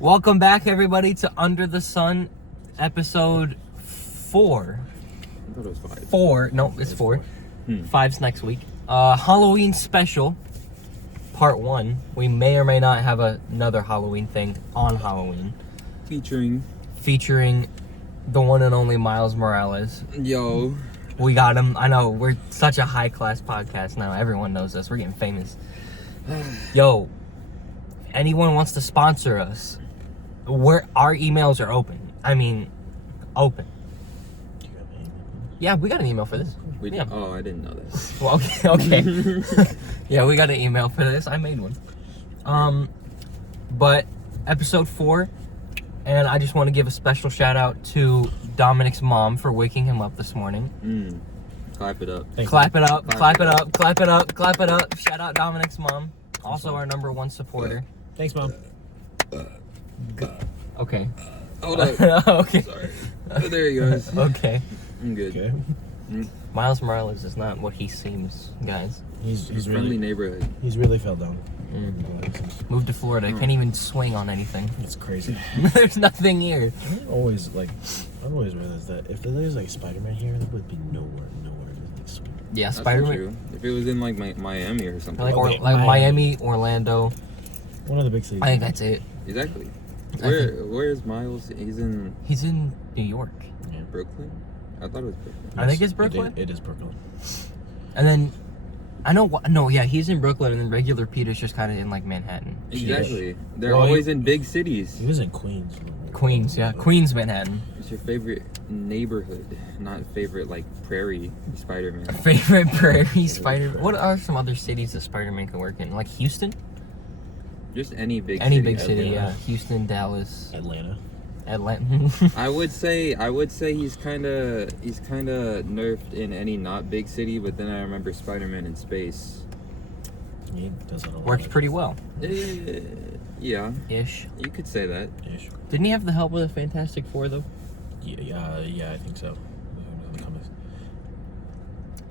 Welcome back, everybody, to Under the Sun, episode 4. I thought it was 5. 4. No, it's 4. 5's next week. Halloween special, part 1. We may or may not have another Halloween thing on Halloween. Featuring the one and only Miles Morales. Yo. We got him. I know, we're such a high-class podcast now. Everyone knows us. We're getting famous. Yo, anyone wants to sponsor us, our emails are open. I mean, open. Yeah, we got an email for this. Yeah. Oh, I didn't know that. Well, okay. Yeah, we got an email for this. I made one. But episode 4, and I just want to give a special shout out to Dominic's mom for waking him up this morning. Clap it up. Clap it up, clap it up, clap it up, clap it up. Shout out Dominic's mom. Also our number 1 supporter. Thanks, Mom. Okay. Hold up. Okay. Sorry. Oh, there he goes. Okay. I'm good. Okay. Miles Morales is not what he seems, guys. He's Friendly really neighborhood. he's really fell down. Moved to Florida. Can't even swing on anything. It's crazy. There's nothing here. I've always realized that if there's like Spider-Man here, there would be nowhere to like swing. Yeah, That's Spider-Man. true. If it was in like Miami or something. Like, Okay, like Miami, Orlando. One of the big cities. I think that's it. Exactly. I Where's Miles? He's in He's in New York. Brooklyn? I thought it was Brooklyn. I think it's Brooklyn. It is Brooklyn. And then, I know, no, yeah, he's in Brooklyn, and then regular Peter's just kind of in like Manhattan. Exactly. They're Well, always in big cities. He was in Queens. Queens, yeah. Queens, Manhattan. What's your favorite neighborhood? Not favorite, like, prairie Spider-Man. Favorite prairie Spider-Man. What are some other cities that Spider-Man can work in? Like Houston? Just any big Any city. big city, Atlanta. yeah. Houston, Dallas, Atlanta. Atlanta. I would say he's kind of nerfed in any not big city, but then I remember Spider-Man in space. He does it a lot. Works pretty well. Yeah, Ish. you could say that. Ish. Didn't he have the help with the Fantastic Four, though? Yeah, I think so.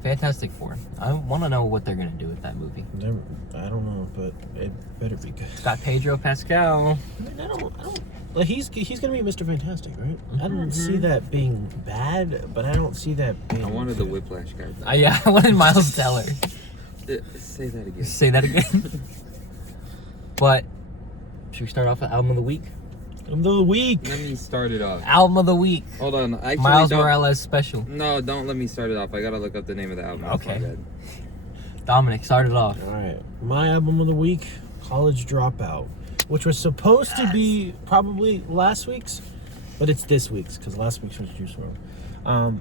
Fantastic Four. I want to know what they're going to do with that movie. I don't know, but it better be good. It's got Pedro Pascal. I don't. Like he's gonna be Mr. Fantastic, right? I don't see that being bad, but I don't see that being. I wanted the good. Whiplash guy. Yeah, I wanted Miles Teller. Say that again. Say that again. But, should we start off with Album of the Week? Album of the week. Let me start it off. Album of the Week. Hold on. Actually, Miles don't- Morales special. No, don't let me start it off. I gotta look up the name of the album. That's Okay. my bad. Dominic, start it off. All right, my album of the week, College Dropout, which was supposed to be probably last week's, but it's this week's because last week's was Juice WRLD.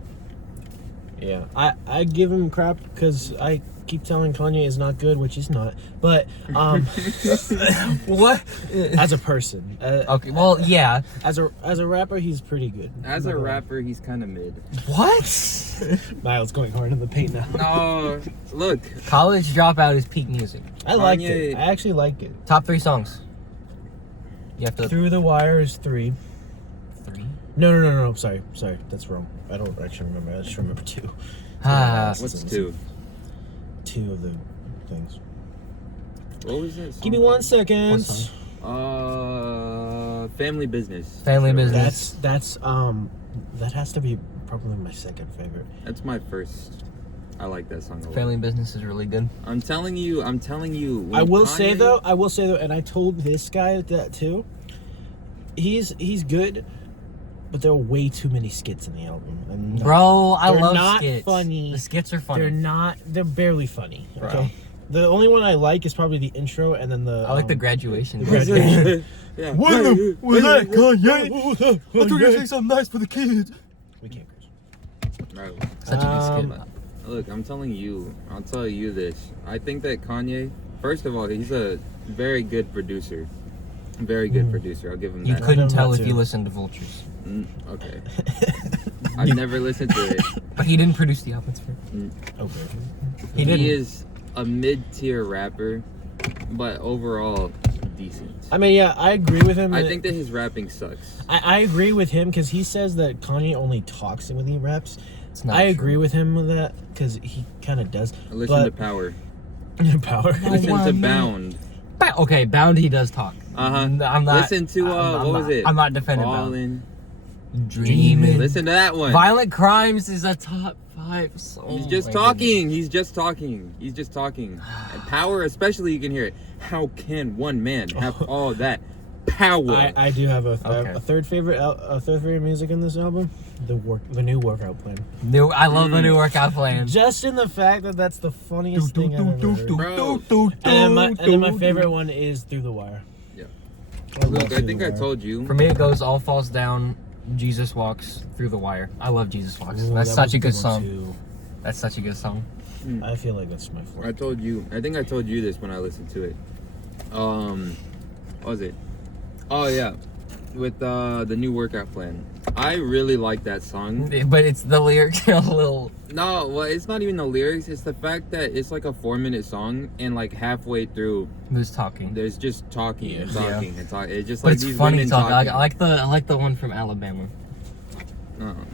Yeah, I give him crap because I keep telling Kanye is not good, which he's not. But What? as a person, Okay, well, yeah. as a rapper, he's pretty good. As a rapper, he's kind of mid. What? Miles going hard in the paint now. No, look. College Dropout is peak music. I liked Kanye- it. I actually like it. Top 3 songs. You have to... Through the Wire is 3. 3? No. Sorry. That's wrong. I don't actually remember. I just remember 2. What's 2? 2 of the things. What was it? Give me 1 second. What song? Family Business. Family Business. That's that has to be probably my second favorite. That's my first. I like that song a lot. Family Business is really good. I'm telling you. when I will say Kanye- though, and I told this guy that too. He's good, but there are way too many skits in the album. And Bro, I they're love not skits. funny. The skits are funny. They're barely funny. Bro. Okay. The only one I like is probably the intro and then the I like the graduation. the graduation. Yeah. What the was that, Kanye? I thought you were gonna say something nice for the kids. We can't curse. Bro, Such a good skit. look, I'm telling you. I'll tell you this. I think that Kanye. First of all, he's a very good producer. Very good producer. I'll give him You that. couldn't I tell know if that you too. listened to Vultures. Okay. I've never listened to it. But he didn't produce the album. Okay. He didn't. is a mid-tier rapper, but overall decent. I mean, yeah, I agree with him. I think that his rapping sucks. I agree with him because he says that Kanye only talks when he raps. It's not I true. agree with him with that because he kind of does. Listen to Power. Power. Listen to one Bound. Okay, Bound he does talk. Uh-huh. No, I'm not. Listen to what was it? I'm not defending Ballad. Fallen. Dreaming. Listen to that one. Violent Crimes is a top 5 song. He's just talking. He's just talking. He's just talking. And power, especially, you can hear it. How can one man have all that power? I do have a Okay. third favorite music in this album. The new workout plan. I love the new workout plan. Just in the fact that that's the funniest thing I've ever heard. Bro. And then my favorite one is Through the Wire. Yeah. love Look, I Through think the I Wire. told you. For me, it goes All Falls Down, Jesus Walks, Through the Wire. I love Jesus Walks. Ooh, That's that such was a good one song. too. That's such a good song. I feel like that's my I favorite. told you. I think I told you this when I listened to it. What was it? Oh yeah, with the new workout plan. I really like that song. But it's the lyrics are a little. No, well, it's not even the lyrics. It's the fact that it's like a 4-minute song, and like halfway through, Who's talking? there's just talking and Yeah. talking and talking. It's just But like it's these funny women talking. talking. I like the one from Alabama. I don't know.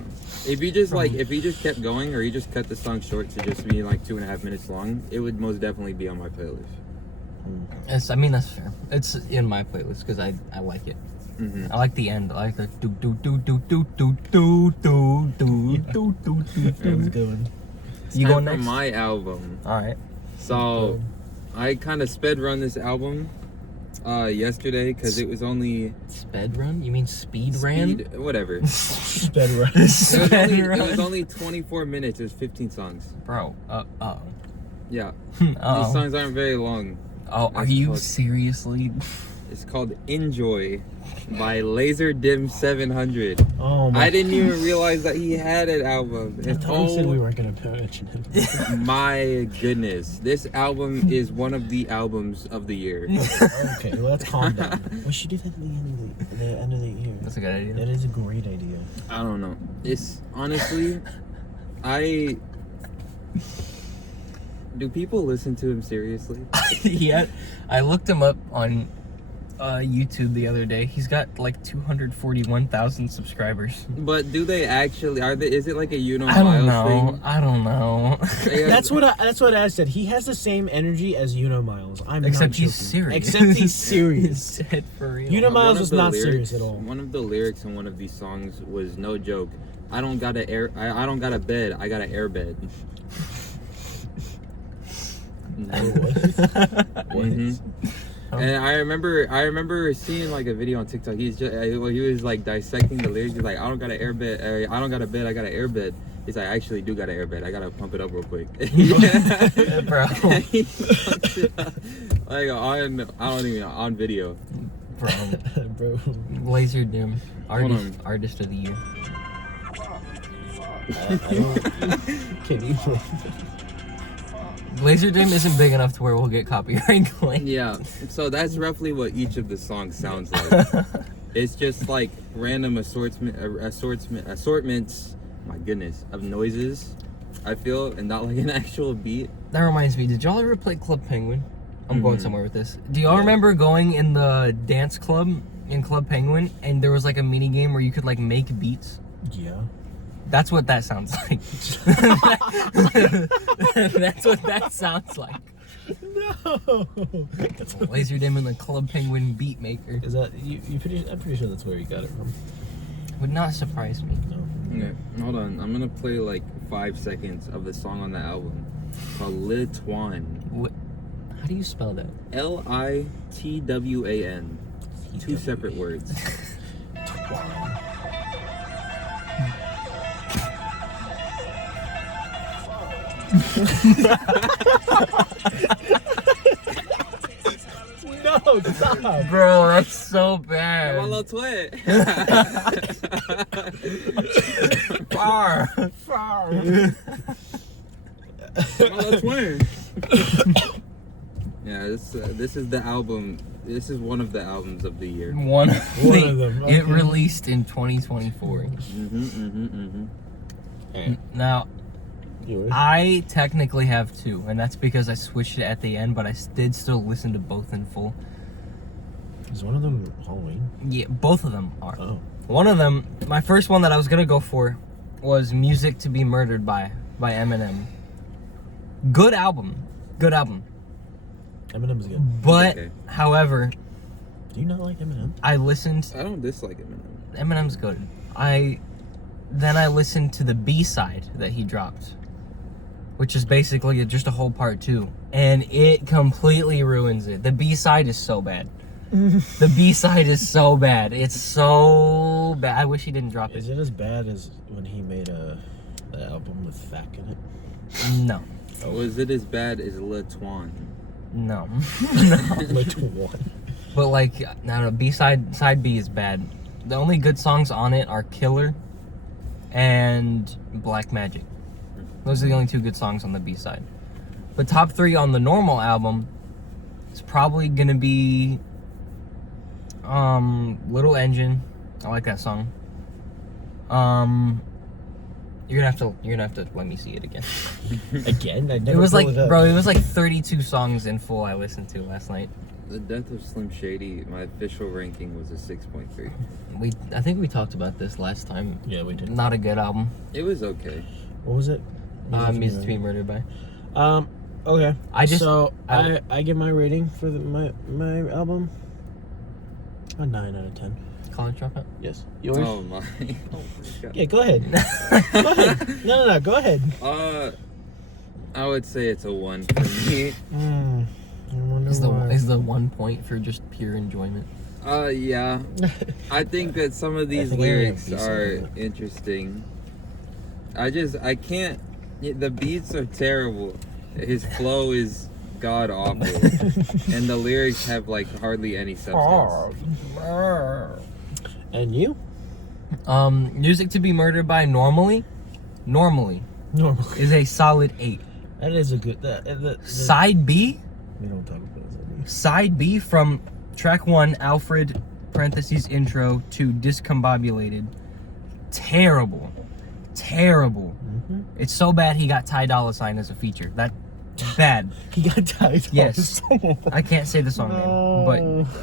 If you just if you just kept going, or you just cut the song short to just be like 2.5 minutes long, it would most definitely be on my playlist. I mean, that's fair. It's in my playlist because I like it. Mm-hmm. I like the end. I like the do do do do do do do do do do do That was a do. good one. You Time going for next? my album. All right. So I kind of sped run this album yesterday because it was only Sped run? You mean speed ran? speed, whatever. Sped run. It was only 24 minutes. It was 15 songs. Bro. Yeah, Oh. these songs aren't very long. Oh, are That's you close. seriously? It's called Enjoy by Laserdisc 700. Oh my! I didn't even realize that he had an album. I And thought we said we oh weren't gonna mention him. my goodness, this album is one of the albums of the year. Okay, well, let's calm down. We should do that at the end of the year. That's a good idea. That is a great idea. I don't know. It's honestly, do people listen to him seriously? Yeah, I looked him up on YouTube the other day. He's got like 241,000 subscribers. But do they actually? Is it like a I don't Miles know. thing? I don't know. Yeah, That's what I said. He has the same energy as Miles. I'm Except not he's joking. serious. Except he's serious. He's dead for real. Miles one of was the not lyrics- serious at all. One of the lyrics in one of these songs was no joke. I don't got a bed. I got an air bed. Mhm. And I remember seeing like a video on TikTok. He was like dissecting the lyrics. He's like, I don't got an air bed. I don't got a bed. I got an air bed. He's like, I actually do got an air bed. I gotta pump it up real quick. Bro. He pumps it up, like on video. Bro. Bro. Laser Dim. on. Artist of the year. I don't. Can you? Laser Dim isn't big enough to where we'll get copyright claim. Yeah. So that's roughly what each of the songs sounds like. It's just like random assortments. My goodness, of noises. I feel, and not like an actual beat. That reminds me, did y'all ever play Club Penguin? I'm going Mhm. somewhere with this. Do y'all remember going in the dance club in Club Penguin and there was like a mini game where you could like make beats? Yeah. That's what that sounds like. That's what that sounds like. No. Laser Dim and the Club Penguin beat maker. Is that you? I'm pretty sure that's where you got it from. Would not surprise me. No. Okay, hold on. I'm gonna play like 5 seconds of the song on the album called Litwan. What? How do you spell that? Litwan. 2 separate words. No, stop. Bro, that's so My bad. little twit. Far. Far. My little twin. Yeah, this is the album. This is one of the albums of the year. One of them, It okay. released in 2024. Now, Yours? I technically have 2, and that's because I switched it at the end, but I did still listen to both in full. Is one of them Halloween? Yeah, both of them are. Oh. One of them, my first one that I was gonna go for was Music to Be Murdered by Eminem. Good album. Good album. Eminem's good. But, Okay. however, Do you not like Eminem? I listened. I don't dislike Eminem. Eminem's good. Then I listened to the B-side that he dropped, which is basically just a whole part 2, and it completely ruins it. The B-side is so bad. The B-side is so bad. It's so bad. I wish he didn't drop Is it. it as bad as when he made an album with Thack in it? No. Was it as bad as Le Twan? No. Which one? But like, I don't know, B-side, side B is bad. The only good songs on it are Killer and Black Magic. Those are the only 2 good songs on the B-side. But top 3 on the normal album is probably gonna be Little Engine. I like that song. You're gonna have to let me see it again. Again? I It never was like, pulled up. bro, it was like 32 songs in full I listened to last night. The Death of Slim Shady, my official ranking was a 6.3. I think we talked about this last time. Yeah, we did. Not a good album. It was okay. What was it? Music to be Murdered By. Okay. I give my rating for my album a 9 out of 10. College Dropout? Yes. Yours? Oh my. Oh my god. Yeah, go ahead. Go ahead. No, go ahead. I would say it's a 1 for me. I wonder Is why. the 1 point for just pure enjoyment? Yeah. I think that some of these think I lyrics have are decent. interesting. I can't. The beats are terrible. His flow is god awful, and the lyrics have like hardly any substance. And you? Music to be Murdered By normally Normally. is a solid 8. That is a good. Side B? We don't talk about that. Side B from track 1, Alfred, parentheses, intro, to Discombobulated. Terrible. Terrible. Mm-hmm. It's so bad he got Ty Dolla $ign as a feature. That bad. He got tied. Yes. I can't say the song name, but Ty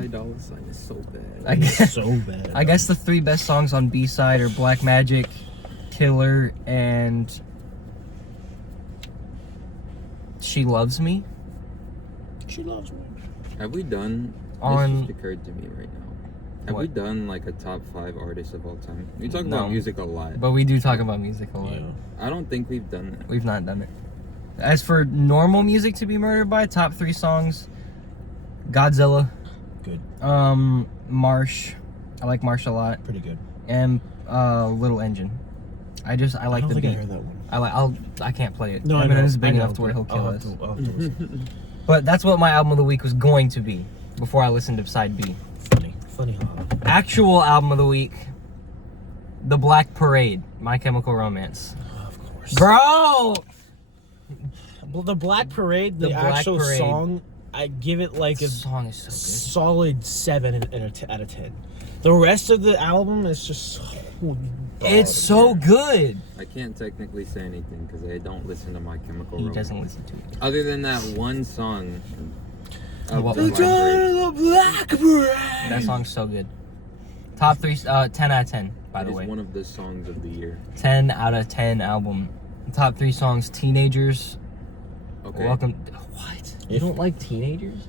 bad. Dolla $ign is so bad. I guess, so bad. I guess the 3 best songs on B-side are Black Magic, Killer, and She Loves Me. She loves me. Have we done? On- This just occurred to me right now. Have we What? done like a top 5 artists of all time? We talk No. about music a lot. But we do talk about music a lot. Yeah. I don't think we've done that. We've not done it. As for normal music to be murdered by, top 3 songs: Godzilla, Good. Marsh. I like Marsh a lot, Pretty good. and Little Engine. I like I don't the think beat. I heard that one. I can't play it. No, I know. Eminem's big I know, enough to where he'll but kill I'll us. have to listen. But that's what my album of the week was going to be before I listened to side B. Funny, huh? Actual album of the week: The Black Parade, My Chemical Romance. Of course. Bro, Well, the Black Parade, the, The Black actual Parade. song, I give it like a this song is so good. solid 7 out of 10. The rest of the album is just so It's so good. I can't technically say anything because I don't listen to My Chemical He Romance. doesn't listen to it. Other than that one song. What The one? Black Parade. the Black Parade. That song's so good. Top 3, 10 out of 10, by It the is way. one of the songs of the year. 10 out of 10 album. Top 3 songs: Teenagers. Okay. Welcome. What? You don't like Teenagers?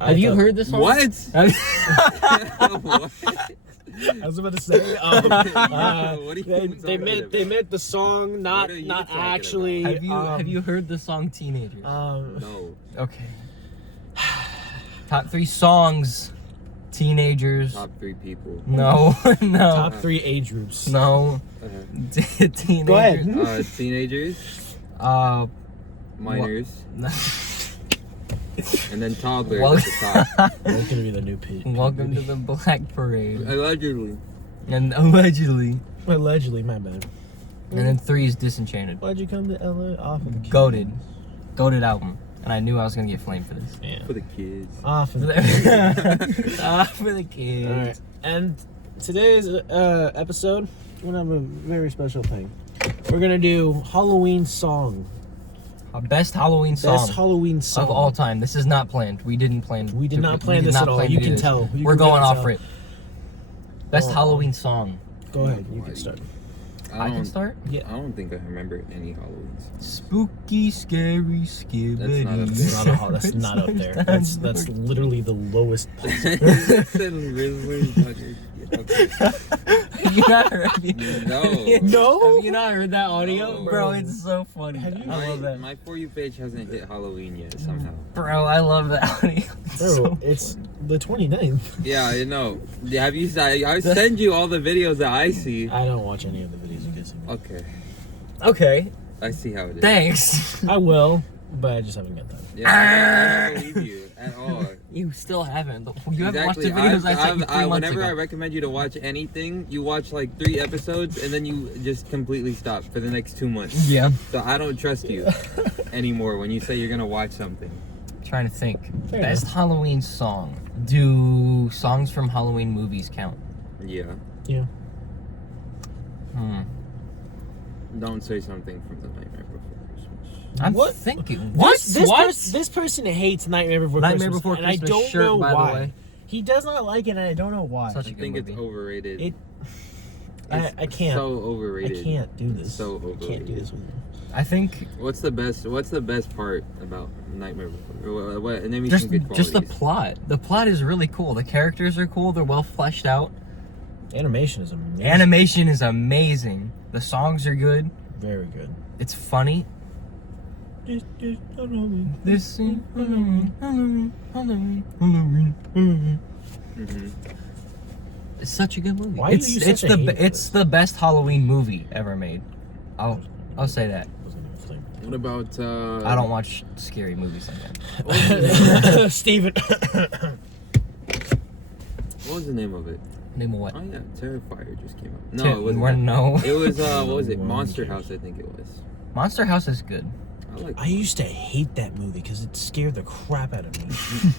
I Have you thought- heard this song? What? Have- What? I was about to say, What are you they talking meant the song, What are you talking actually. have you heard the song Teenagers? No. Okay. Top 3 songs: Teenagers. Top 3 people. No, no, top 3 age groups? no. Teenagers. Go ahead. Teenagers, Uh, minors, no. and then toddlers Well- at the top. That's gonna be the new Pete. Welcome to the Black Parade. Allegedly. And allegedly. Allegedly, my bad. And then 3 is Disenchanted. Why'd you come to LA off of the kids? Goated. Goated album. And I knew I was gonna get flamed for this. Yeah. For the kids. Off of the For the kids. All right. And today's episode, we're gonna have a very special thing. We're gonna do Halloween song. Best Halloween song Best Halloween song of all time. This is not planned. We didn't plan. We did not plan this at all. plan to You do can this. tell. You We're can going really off tell. rip. Best Oh. Halloween song. Go ahead. You can start. I can start. Yeah. I don't think I remember any Halloweens. Spooky, scary, skibbity. That's not up there. That's not up there. That's literally the lowest. Have you not heard it? No. No? Have you not heard that audio? No. Bro, it's so funny. Have you? I love that. My For You page hasn't hit Halloween yet somehow. Bro, I love that audio. Bro, so it's funny. the 29th. Yeah, I know. Have you? I send you all the videos that I see. I don't watch any of the videos you guys send me. Okay, Okay, I see how it is. thanks. I will, but I just haven't got that. Yeah, I don't believe you at all. You still haven't. You haven't watched the Exactly. videos I sent you 3 months Whenever I ago. recommend you to watch anything, you watch like 3 episodes and then you just completely stop for the next 2 months. Yeah. So I don't trust you anymore when you say you're gonna watch something. Trying to think. Fair Best Halloween song. Do songs from Halloween movies count? Yeah. Yeah. Don't say something from The Nightmare Before Christmas. I'm What? thinking. What? This person hates Nightmare Before Nightmare Christmas. Before and Christmas I don't shirt, know by the why. way. He does not like it, and I don't know why. Such a I good think movie. it's overrated. It- It's I can't. So overrated. I can't do this. So I can't do overrated. this with you. I think What's the best part about Nightmare Before? What? Name me just some good just the qualities. plot. The plot is really cool. The characters are cool. They're well fleshed out. Animation is amazing. Animation is amazing. The songs are good. Very good. It's funny. This is Halloween, Halloween, Halloween, Halloween. Mhm. It's such a good movie. Why are it's you it's such a the hater for it's this? the best Halloween movie ever made. I'll say that. What about? I don't watch scary movies like that. Steven. What was the name of it? Name of what? Oh yeah, Terrifier just came out. No, it wasn't. We're- that. no. It was what was it? Well, Monster who cares? House, I think it was. Monster House is good. I like. I used to hate that movie because it scared the crap out of me.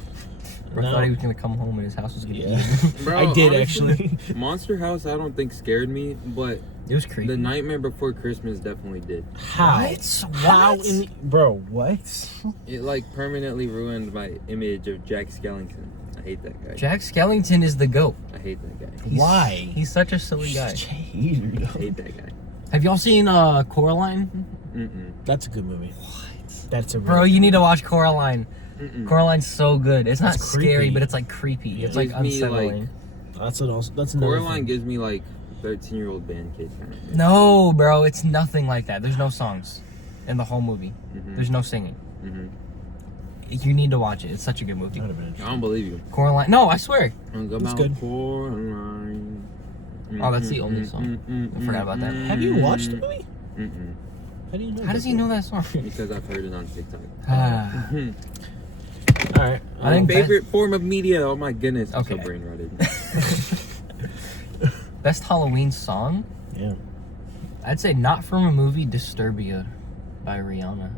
Bro thought he was gonna come home and his house was gonna Yeah. be eaten. Bro, I did honestly, actually. Monster House, I don't think scared me, but It was creepy. The Nightmare Before Christmas definitely did. How? What? How What? in the, bro? What? It like permanently ruined my image of Jack Skellington. I hate that guy. Jack Skellington is the GOAT. I hate that guy. Why? He's such a silly guy. Such a hater, I though. hate that guy. Have y'all seen Coraline? Mm-mm. That's a good movie. What? That's a Bro, really you good need to watch Coraline. Mm-mm. Coraline's so good. It's not It's scary, creepy. but it's like creepy. Yeah. It's like Gives me, like, unsettling. movie. That's an also. That's another Coraline thing. gives me like 13-year-old band kid kind of. No, bro, it's nothing like that. There's no songs in the whole movie. Mm-hmm. There's no singing. Mm-hmm. You need to watch it. It's such a good movie. That would've been I interesting. don't believe you. Coraline. No, I swear. That's good. Coraline. Oh, that's the only song. I forgot about that. Have you watched the movie? Mm-mm. How do you know? How does he know that song? Because I've heard it on TikTok. Ah, All right. I think favorite form of media. Oh my goodness, I'm Okay. so brain rotted. best Halloween song? Yeah. I'd say not from a movie, Disturbia by Rihanna.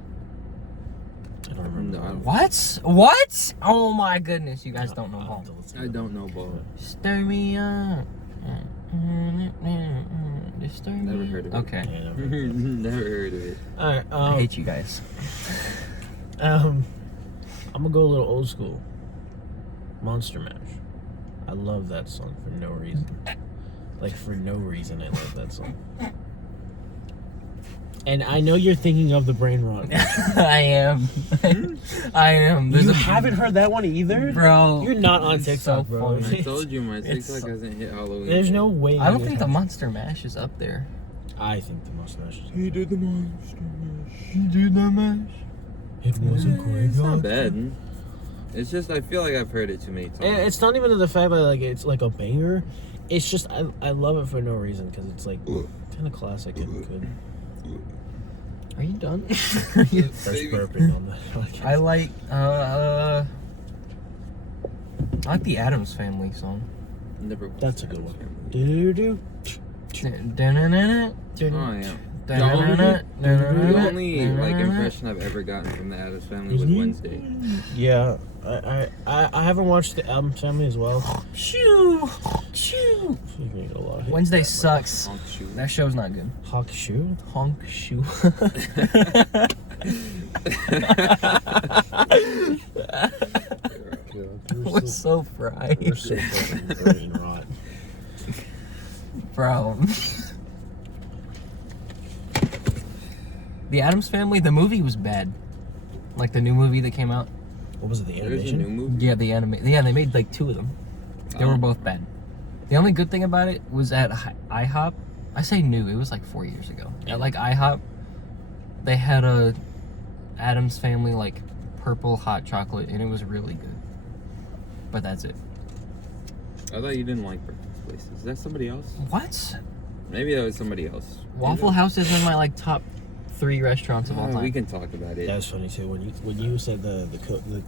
I don't remember. No, I don't- What? What? Oh my goodness, you guys don't know I'll Paul. have to listen I to don't know ball. Disturbia. Disturbia. Never heard of it. Okay. that. Yeah, never heard of Never heard of it. it. All right. I hate you guys. I'm gonna go a little old school. Monster Mash. I love that song for no reason. Like for no reason, I love that song. And I know you're thinking of the brain rot. I am. I am. You haven't heard that one either, Bro. You're not on it's TikTok, so bro. funny. I told you my It's- TikTok hasn't hit Halloween. There's yet. no way. I don't you think the have- Monster Mash is up there. I think the Monster Mash is. He did the monster mash. He did the mash. It was a It's not graveyard. bad. It's just I feel like I've heard it too many times. And it's not even the fact that like it's like a banger. It's just I love it for no reason because it's like kind of classic and good. Are you done? First burping on the podcast. I like the Addams Family song. Never watched That's a that good one. Family. Do-do-do. Oh yeah. The only like impression I've ever gotten from the Addams Family was Wednesday. Yeah, I haven't watched the Addams Family as well. Shoo, shoo. You can get a lot of hate Wednesday for that, sucks. Honk shoe. That show's not good. but- Hawk Shoe. Honk shoe. We're so fried, We're so fucking brain rot. bro. The Addams Family, the movie was bad. Like the new movie that came out. What was it? The There's a animation? new movie. Yeah, Yeah, they made like 2 of them. They were both bad. The only good thing about it was at IHOP. I say new. It was like 4 years ago. At like IHOP, they had a Addams Family like purple hot chocolate, and it was really good. But that's it. I thought you didn't like breakfast places. Is that somebody else? What? Maybe that was somebody else. Waffle House is in my like top 3 restaurants of all time. We can talk about it. That was funny too. When you said the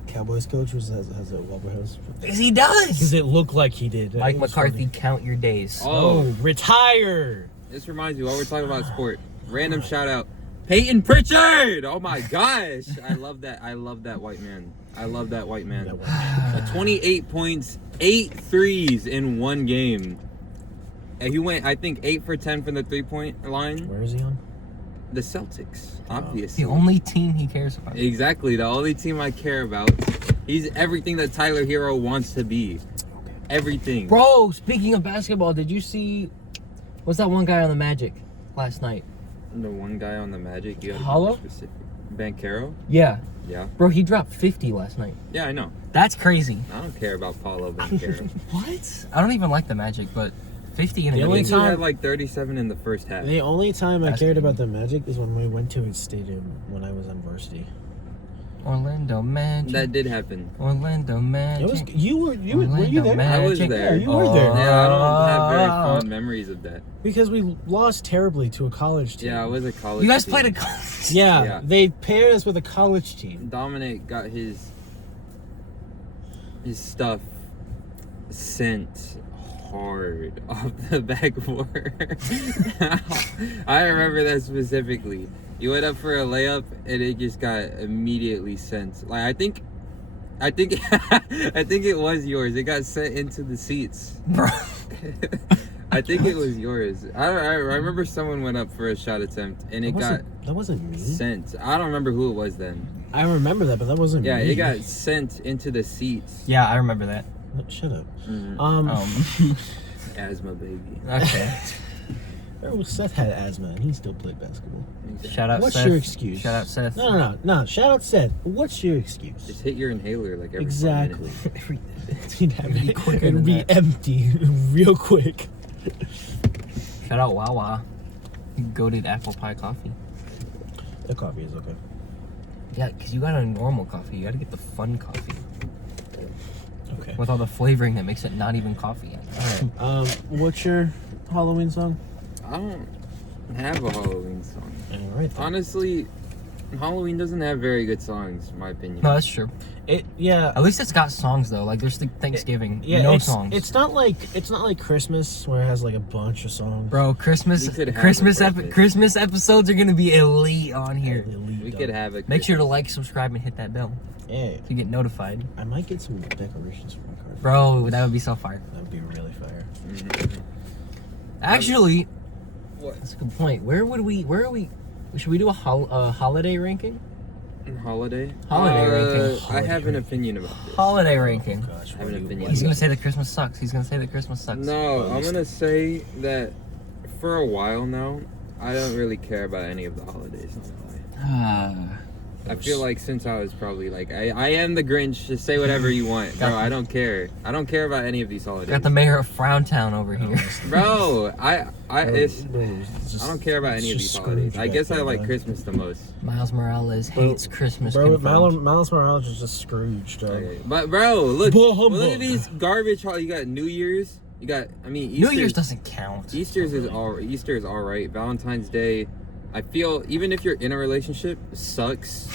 Cowboys coach has a Waffle House. He does. Because it looked like he did. Mike It was McCarthy, funny. count your days. Oh, Retire! this reminds me while we're talking about sport. Random shout out. Peyton Pritchard! Oh my gosh. I love that. I love that white man. I love that white man. That one. 28 points, 8 threes in one game. And he went, I think, 8 for 10 from the 3-point line. Where is he on? The Celtics, obviously. The only team he cares about. Exactly, the only team I care about. He's everything that Tyler Hero wants to be. Everything. Bro, speaking of basketball, did you see what's that one guy on the Magic last night? The one guy on the Magic, you gotta be Hollow? more specific. Bankero? Yeah. Yeah. Bro, he dropped 50 last night. Yeah, I know. That's crazy. I don't care about Paulo Bankero. What? I don't even like the Magic, but 50 in a The I only think game. he time- had like 37 in the first half. The only time I That's cared good. about the Magic is when we went to his stadium when I was on varsity. Orlando Magic. That did happen. Orlando Magic. It was were you Orlando there? Magic. I was there. Yeah, you were there. Yeah, I don't have very fond memories of that. Because we lost terribly to a college team. Yeah, I was a college You guys team. played a college. Yeah, Yeah. they paired us with a college team. Dominic got his stuff sent hard off the backboard. I remember that specifically. You went up for a layup and it just got immediately sent. Like I think I think it was yours. It got sent into the seats. Bro. I think it was yours. I remember someone went up for a shot attempt and it got That wasn't me. sent. I don't remember who it was then. I remember that, but that wasn't Yeah, me. it got sent into the seats. Yeah, I remember that. Shut up. Mhm. Asthma baby. Okay. Seth had asthma and he still played basketball. Shout out What's Seth. your excuse? Shout out Seth. No. Shout out Seth. What's your excuse? Just hit your inhaler like every 5 Exactly. minutes. It'd be quicker than be that. empty real quick. Shout out Wawa. Goated apple pie coffee. The coffee is okay. Yeah, because you got a normal coffee. You got to get the fun coffee Okay. with all the flavoring that makes it not even coffee. Alright. What's your Halloween song? I don't have a Halloween song. Alright. then. Honestly, Halloween doesn't have very good songs, in my opinion. No, that's true. Yeah. At least it's got songs though. Like there's the Thanksgiving. Yeah, no it's, songs. It's not like Christmas where it has like a bunch of songs. Bro, Christmas We could have Christmas a birthday. Christmas episodes are gonna be elite on here. We could have a Make sure to like, subscribe, and hit that bell Yeah, to get notified. I might get some decorations for my car. Bro, that would be so fire. That would be really fire. Mhm. Actually, What? that's a good point. Where are we? Should we do a holiday ranking? Holiday? Holiday ranking. I have an opinion about this. Holiday ranking. Gosh, I have an opinion. He's gonna say that Christmas sucks. He's gonna say that Christmas sucks. No, At I'm least- gonna say that for a while now, I don't really care about any of the holidays. I feel like since I was probably like, I am the Grinch. Just say whatever you want, bro. I don't care. I don't care about any of these holidays. Got the mayor of Frowntown over here. Bro, I I don't care about any of these holidays. I guess I like Christmas the most. Miles Morales Bro- hates Christmas. Bro, confirmed. Miles Morales is just Scrooge, dog. Okay. But bro, look, Bah look humbug. at these garbage holidays. You got New Year's. You got, I mean, New Easter's- Year's doesn't count. Easter is all right. Valentine's Day, I feel even if you're in a relationship, sucks.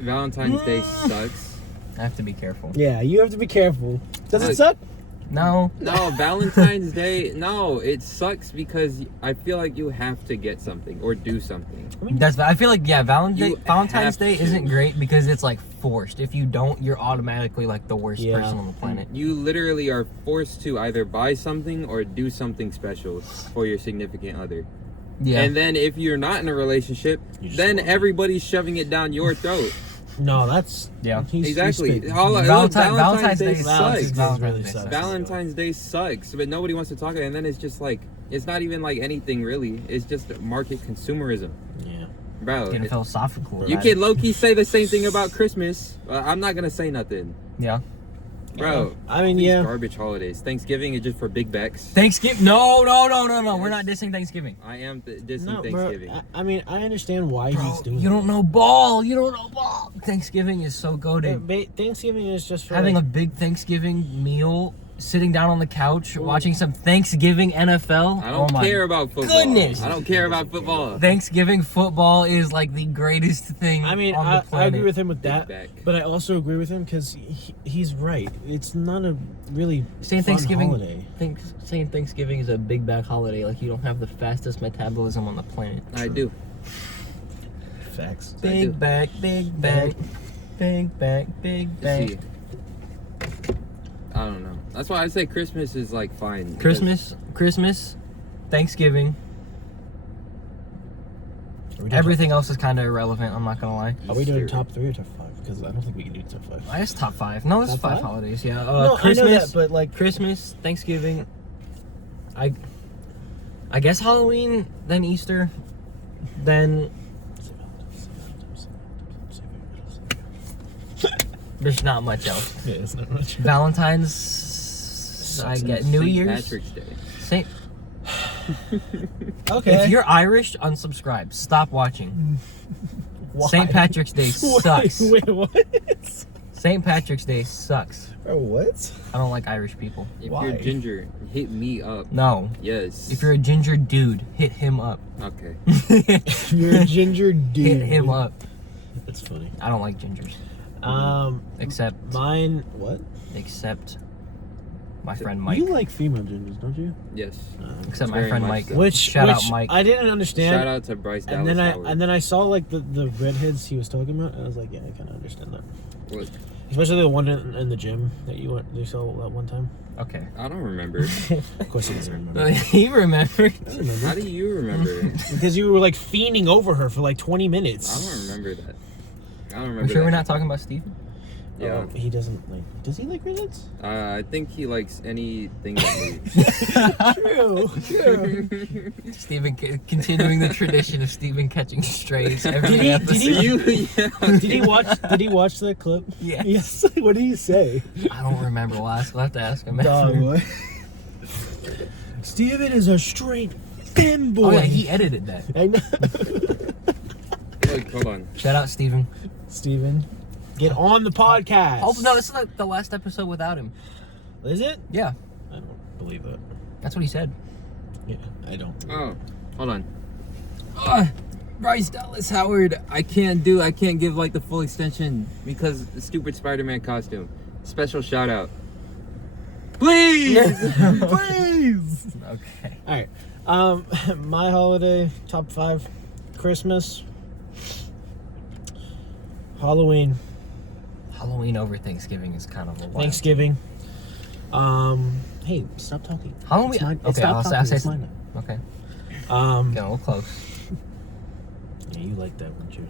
Valentine's Day sucks. I have to be careful. Yeah, you have to be careful. Does it Look. suck? No. No, Valentine's Day, no, it sucks because I feel like you have to get something or do something. I feel like You Valentine's have Day to. isn't great because it's like forced. If you don't, you're automatically like the worst Yeah. person on the planet. You literally are forced to either buy something or do something special for your significant other. Yeah. And then if you're not in a relationship, You just then want it. everybody's shoving it down your throat. No, that's Yeah. he's Exactly. speaking. Valentine's Valentine's Day Day is- sucks. really sucks. Valentine's Day sucks, but nobody wants to talk about it. And then it's just like, it's not even like anything really. It's just market consumerism. Yeah. bro. Getting philosophical. You about can it. low key say the same thing about Christmas. I'm not gonna say nothing, Yeah. bro. I mean, These yeah. garbage holidays. Thanksgiving is just for big backs. Thanksgiving. No. We're not dissing Thanksgiving. I am dissing No, Thanksgiving. bro. I mean, I understand why he's Bro, doing. you don't know ball. You don't know ball. Thanksgiving is so goated. Thanksgiving is just for Having a like, big Thanksgiving meal, sitting down on the couch, watching some Thanksgiving NFL. I don't oh my care about football. goodness. I don't care about football. Thanksgiving football is like the greatest thing I mean, on the I planet. agree with him with Big that, back. but I also agree with him because he's right. It's not a really Saying fun Thanksgiving, holiday. saying Thanksgiving is a big back holiday, like you don't have the fastest metabolism on the planet. I do. Facts. I do. Big back, big back, big back, big back. See, I don't know. That's why I say Christmas is like fine. because- Christmas, Thanksgiving. Are we doing Everything else is kind of irrelevant. I'm not gonna lie. Are we doing Easter. top 3 or top 5? Because I don't think we can do top 5. I guess top 5. No, there's Top 5 five? holidays. Yeah. No, Christmas, I know that, but like, Christmas, Thanksgiving. I guess Halloween, then Easter, then there's not much else. yeah, it's not much. Valentine's, I get New St. Year's. Patrick's Day. Saint. Okay. If you're Irish, unsubscribe. Stop watching. Why? St. Patrick's Day sucks. Wait, what? St. Patrick's Day sucks. Bro, what? I don't like Irish people. If Why? you're ginger, hit me up. No. Yes. If you're a ginger dude, hit him up. okay. You're a ginger dude. Hit him up. That's funny. I don't like gingers. Except Mine. What? my friend Mike. You like female gingers, don't you? Yes. Except my Very friend much Mike. so. Which Shout out which Mike. I didn't understand. Shout out to Bryce Dallas Howard. And then I saw like the redheads he was talking about, and I was like, yeah, I kind of understand that. What? Especially the one in the gym that you saw that one time. Okay. I don't remember. Of course he doesn't remember. He remembered. I remember. How do you remember? Because you were like fiending over her for like 20 I minutes. don't remember that. I don't remember. We're sure that. we're not talking about Steven? Yeah. He doesn't like. Does he like redheads? I think he likes anything that True. moves. Steven continuing the tradition of Steven catching strays every Did episode. You, yeah. Did he watch that clip? Yes. Yes. What did he say? I don't remember. We'll have to ask him. Dog, after. what? Steven is a straight fanboy. Oh yeah, he edited that. I know. Look, hold on. Shout out Steven. Steven, get on the podcast. Oh no, this is like the last episode without him. Is it? Yeah, I don't believe that. that's what he said. Yeah, I don't. Oh, hold on. Bryce Dallas Howard. I can't give like the full extension because the stupid Spider-Man costume. Special shout out. Please. Please. Okay. All right. My holiday top 5: Christmas, Halloween, Halloween over Thanksgiving is kind of a wild. Thanksgiving. Hey, stop talking. Halloween. It's mine. Okay, Stop I'll talking. say. It's mine now. Okay. Um, Getting a little close. yeah, you like that, wouldn't you?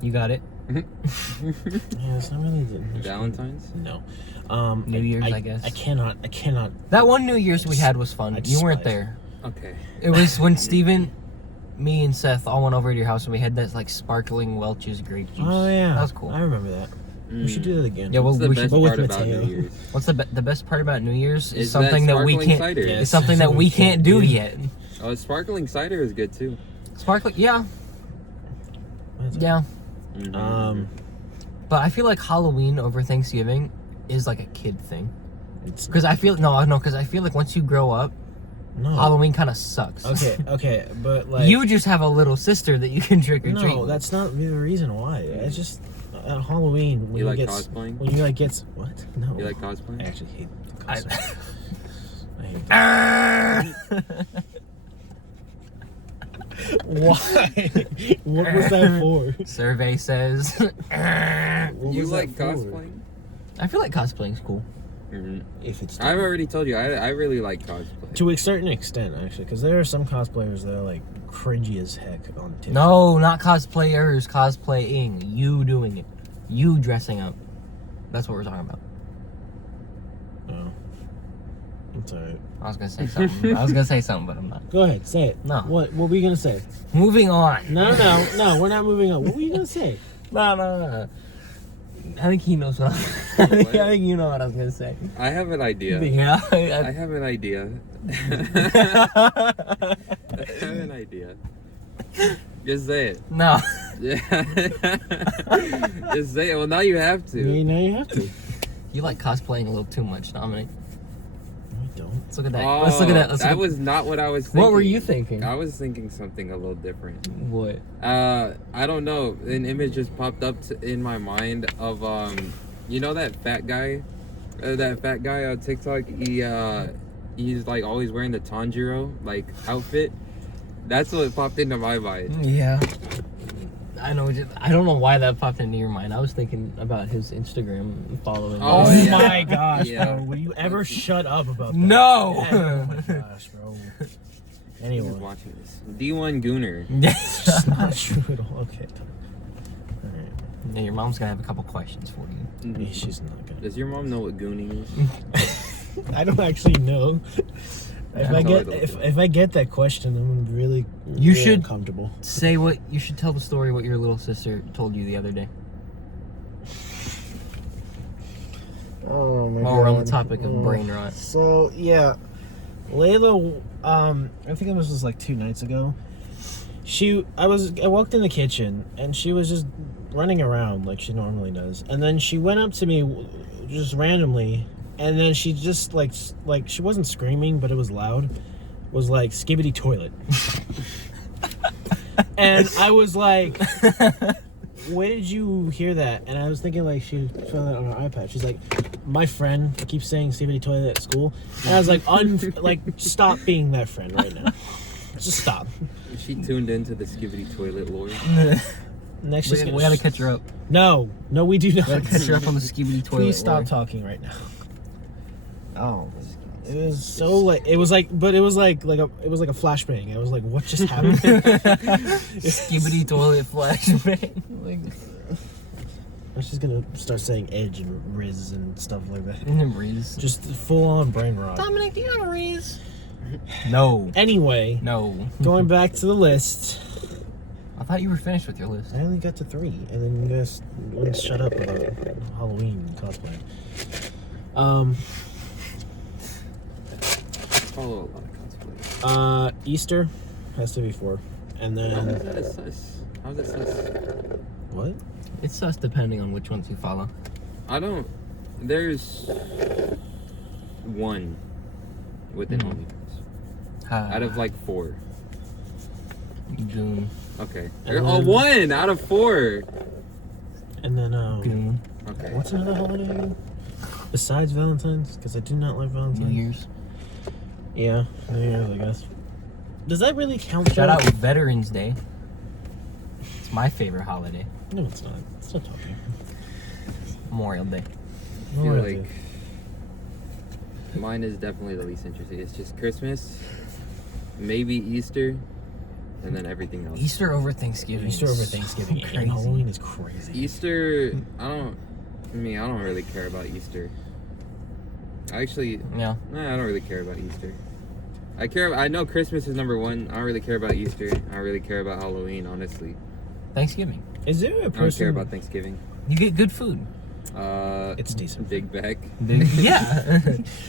You got it. Yeah, it's not really the Valentine's. No. New Year's, I guess. I cannot. That one New Year's we had was fun. I You weren't despise there. Okay. It was when Steven, me, and Seth all went over to your house and we had that like sparkling Welch's grape juice. Oh yeah, That was cool. I remember that. We should do that again. Yeah, well, What's the we best should. with part about Mateo. New Year's? What's the best part about New Year's is Is something that we sparkling can't. cider. It's something that we can't do yet. Oh, sparkling cider is good too. Sparkling, yeah, What is it? yeah. Mhm. But I feel like Halloween over Thanksgiving is like a kid thing. It's Because I feel because I feel like once you grow up, no. Halloween kind of sucks. Okay, but like You just have a little sister that you can trick or treat. No, with. that's not the reason why. It's just at Halloween when You like get cosplaying? when you like gets what? No. You like cosplaying? I actually hate I- cosplaying. I hate that. Why? What was that for? Survey says. What You was like that for? cosplaying? I feel like cosplaying's cool. Mhm. If it's I've already told you, I really like cosplay. to a certain extent, actually, because there are some cosplayers that are like cringy as heck on TikTok. No, not cosplayers. Cosplaying. You doing it. You dressing up. That's what we're talking about. No. It's alright. I was gonna say something. I was gonna say something, but I'm not. Go ahead, say it. No. What were you gonna say? Moving on. No, we're not moving on. What were you gonna say? No. I think he knows what. I think you know what I was gonna say. I have an idea. Yeah. I have an idea. I have an idea. Just say it. No. Yeah. Just say it. Well, now you have to. Yeah, now you have to. You like cosplaying a little too much, Dominic. I don't. Let's look at that. Oh, Let's look at that. That was not what I was thinking. What were you thinking? I was thinking something a little different. What? I don't know. An image just popped up in my mind of you know that fat guy on TikTok. He's like always wearing the Tanjiro like outfit. That's what popped into my mind. Yeah. I know. I don't know why that popped into your mind. I was thinking about his Instagram following. Oh, Oh yeah. my gosh, Yeah. bro. Will you ever shut up about that? No. Oh my gosh, bro. Who's Anyway. watching this? D1 Gooner. It's not true at all. Okay. Alright. Yeah, your mom's gonna have a couple questions for you. Yeah, she's not gonna. Does your mom know what gooning is? I don't actually know. If I get that question, I'm gonna be really, You really should- uncomfortable. Say what you should tell the story. What your little sister told you the other day. Oh my god. While we're on the topic of brain rot. So yeah, Layla. I think it was just like 2 nights ago. I walked in the kitchen and she was just running around like she normally does, and then she went up to me just randomly, and then she just like she wasn't screaming, but it was loud. Was like skibbity toilet, and I was like, where did you hear that? And I was thinking like she found that on her iPad. She's like, my friend keeps saying skibbity toilet at school, and I was like, stop being that friend right now. Just stop. She tuned into the skibbity toilet lore. Next, we gotta catch her up. No, we do not. We gotta catch her up on the skibidi toilet. Please stop lore. talking right now. Oh, it was so like it was like a flashbang. I was like, what just happened? Skibidi toilet flashbang. Like, I'm just gonna start saying Edge and Riz and stuff like that. Riz. Just full on brain rot. Dominic, do you know Riz? No. Anyway, No. going back to the list. I thought you were finished with your list. I only got to 3, and then you guys wouldn't shut up about Halloween cosplay. Follow a lot of cosplay. Easter has to be 4, and How is then that a sus? How's that sus? what? It's us depending on which ones you follow. I don't. There's one within OnlyFans out of like 4. Goon. Okay. And Oh, then- 1 out of 4. And then Goon. Okay. what's another holiday again? Besides Valentine's, because I do not like Valentine's. New Year's. Yeah, New Year's, I guess. Does that really count? Shout though? out Veterans Day. It's my favorite holiday. No, it's not. Stop talking. Memorial Day. I feel Memorial like Day. mine is definitely the least interesting. It's just Christmas, maybe Easter, and then everything else. Easter over Thanksgiving. Easter is over so Thanksgiving crazy. and Halloween is crazy. Easter, I don't really care about Easter. Actually, Yeah. I don't really care about Easter. I know Christmas is number 1. I don't really care about Easter. I don't really care about Halloween, honestly. Thanksgiving. Is there a I don't person? care about Thanksgiving. You get good food. It's decent. Big bag. Yeah.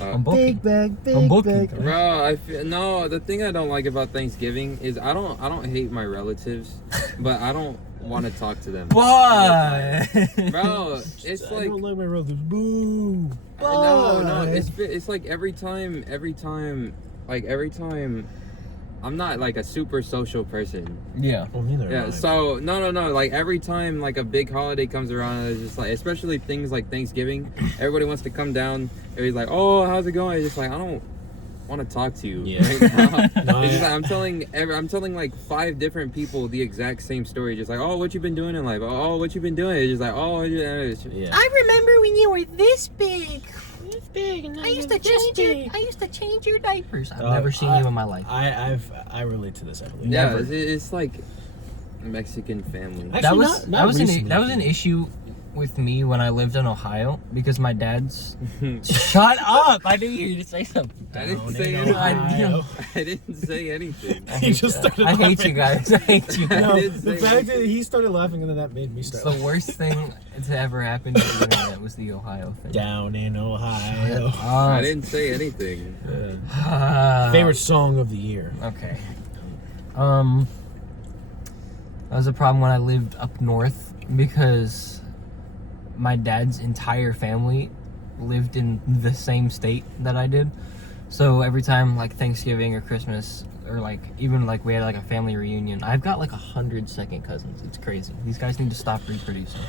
I'm bulky. bag, I'm bulky. Bro, no. The thing I don't like about Thanksgiving is I don't hate my relatives, but I don't want to talk to them. Why? Bro, it's I like don't like my relatives. Boo. no. Bye. It's like every time, I'm not like a super social person. Yeah. Well, neither. Yeah, am I. so no. Like every time like a big holiday comes around, it's just like, especially things like Thanksgiving, everybody wants to come down. Everybody's like, "Oh, how's it going?" It's just like I don't want to talk to you Yeah. right now. No, It's just like, I'm telling like 5 different people the exact same story. Just like, "Oh, what you been doing in life? Oh, what you been doing?" It's just like, "Oh, Yeah. I remember when you were this big. It's big. And I used to change your diapers. I've Uh, never seen you in my life. I relate to this. I believe. yeah." Never. It's like Mexican family. Actually, that was not that was recently. an issue with me when I lived in Ohio because my dad's. Shut up! I knew you were gonna say something. I didn't Down say in anything. Ohio. I didn't say anything. He just started I hate laughing. you guys. I hate you. No, didn't the say fact that he started laughing and then that made me It's start. the worst thing to ever happen to the internet was the Ohio thing. Down in Ohio. I didn't say anything. Favorite song of the year. Okay. That was a problem when I lived up north because my dad's entire family lived in the same state that I did. So every time like Thanksgiving or Christmas or like even like we had like a family reunion, I've got like 100 second cousins. It's crazy. These guys need to stop reproducing.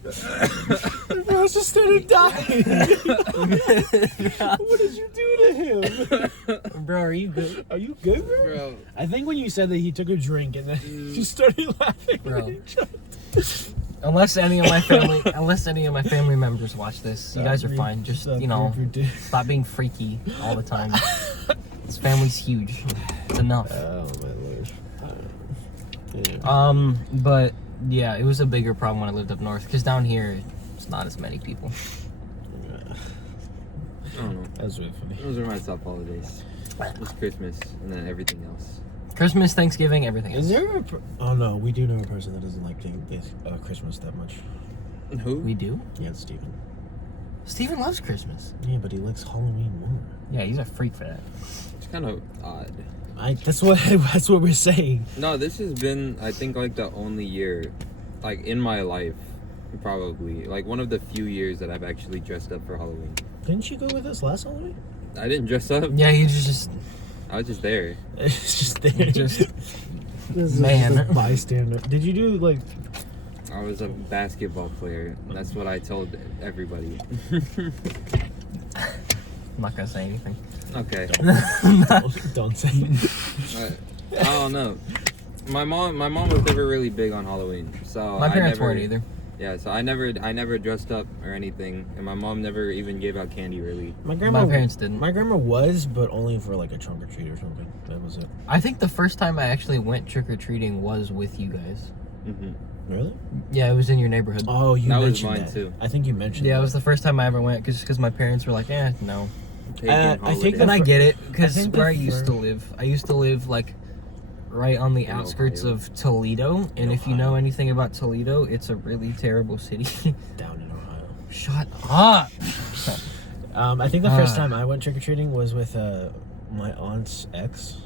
I was just started dying. What did you do to him? Bro, are you good? Are you good, bro? Bro, I think when you said that he took a drink and then just started laughing. Bro. Unless any of my family members watch this, you guys are fine. Just stop being freaky all the time. This family's huge. It's enough. Oh my lord. But yeah, it was a bigger problem when I lived up north because down here it's not as many people. I don't know. That was really funny. Those are my top holidays. It's Christmas and then everything else. Christmas, Thanksgiving, everything else. Is there oh no, we do know a person that doesn't like Christmas that much. Who? We do? Yeah, it's Steven. Steven loves Christmas. Yeah, but he likes Halloween more. Yeah, he's a freak for that. It's kind of odd. That's what we're saying. No, this has been, I think, like the only year, like in my life, probably, like one of the few years that I've actually dressed up for Halloween. Didn't you go with us last Halloween? I didn't dress up. Yeah, you just I was just there. It's just there. Just Man, man. bystander. Did you do like? I was a basketball player. That's what I told everybody. I'm not gonna say anything. Okay. Don't say it. I don't know. My mom was never really big on Halloween, so My parents I never, weren't either. Yeah, so I never dressed up or anything, and my mom never even gave out candy really. My grandma. My parents didn't. My grandma was, but only for like a trunk or treat or something. That was it. I think the first time I actually went trick or treating was with you guys. Mm-hmm. Really? Yeah, it was in your neighborhood. Oh, you That was mentioned mine that. too. I think you mentioned. Yeah, that. it was the first time I ever went because my parents were like, no. I think And I get it I because think where I the used to live, I used to live like right on the In outskirts Ohio. of Toledo. And if you know anything about Toledo, it's a really terrible city. down in Ohio. Shut up. I think the first time I went trick or treating was with my aunt's ex.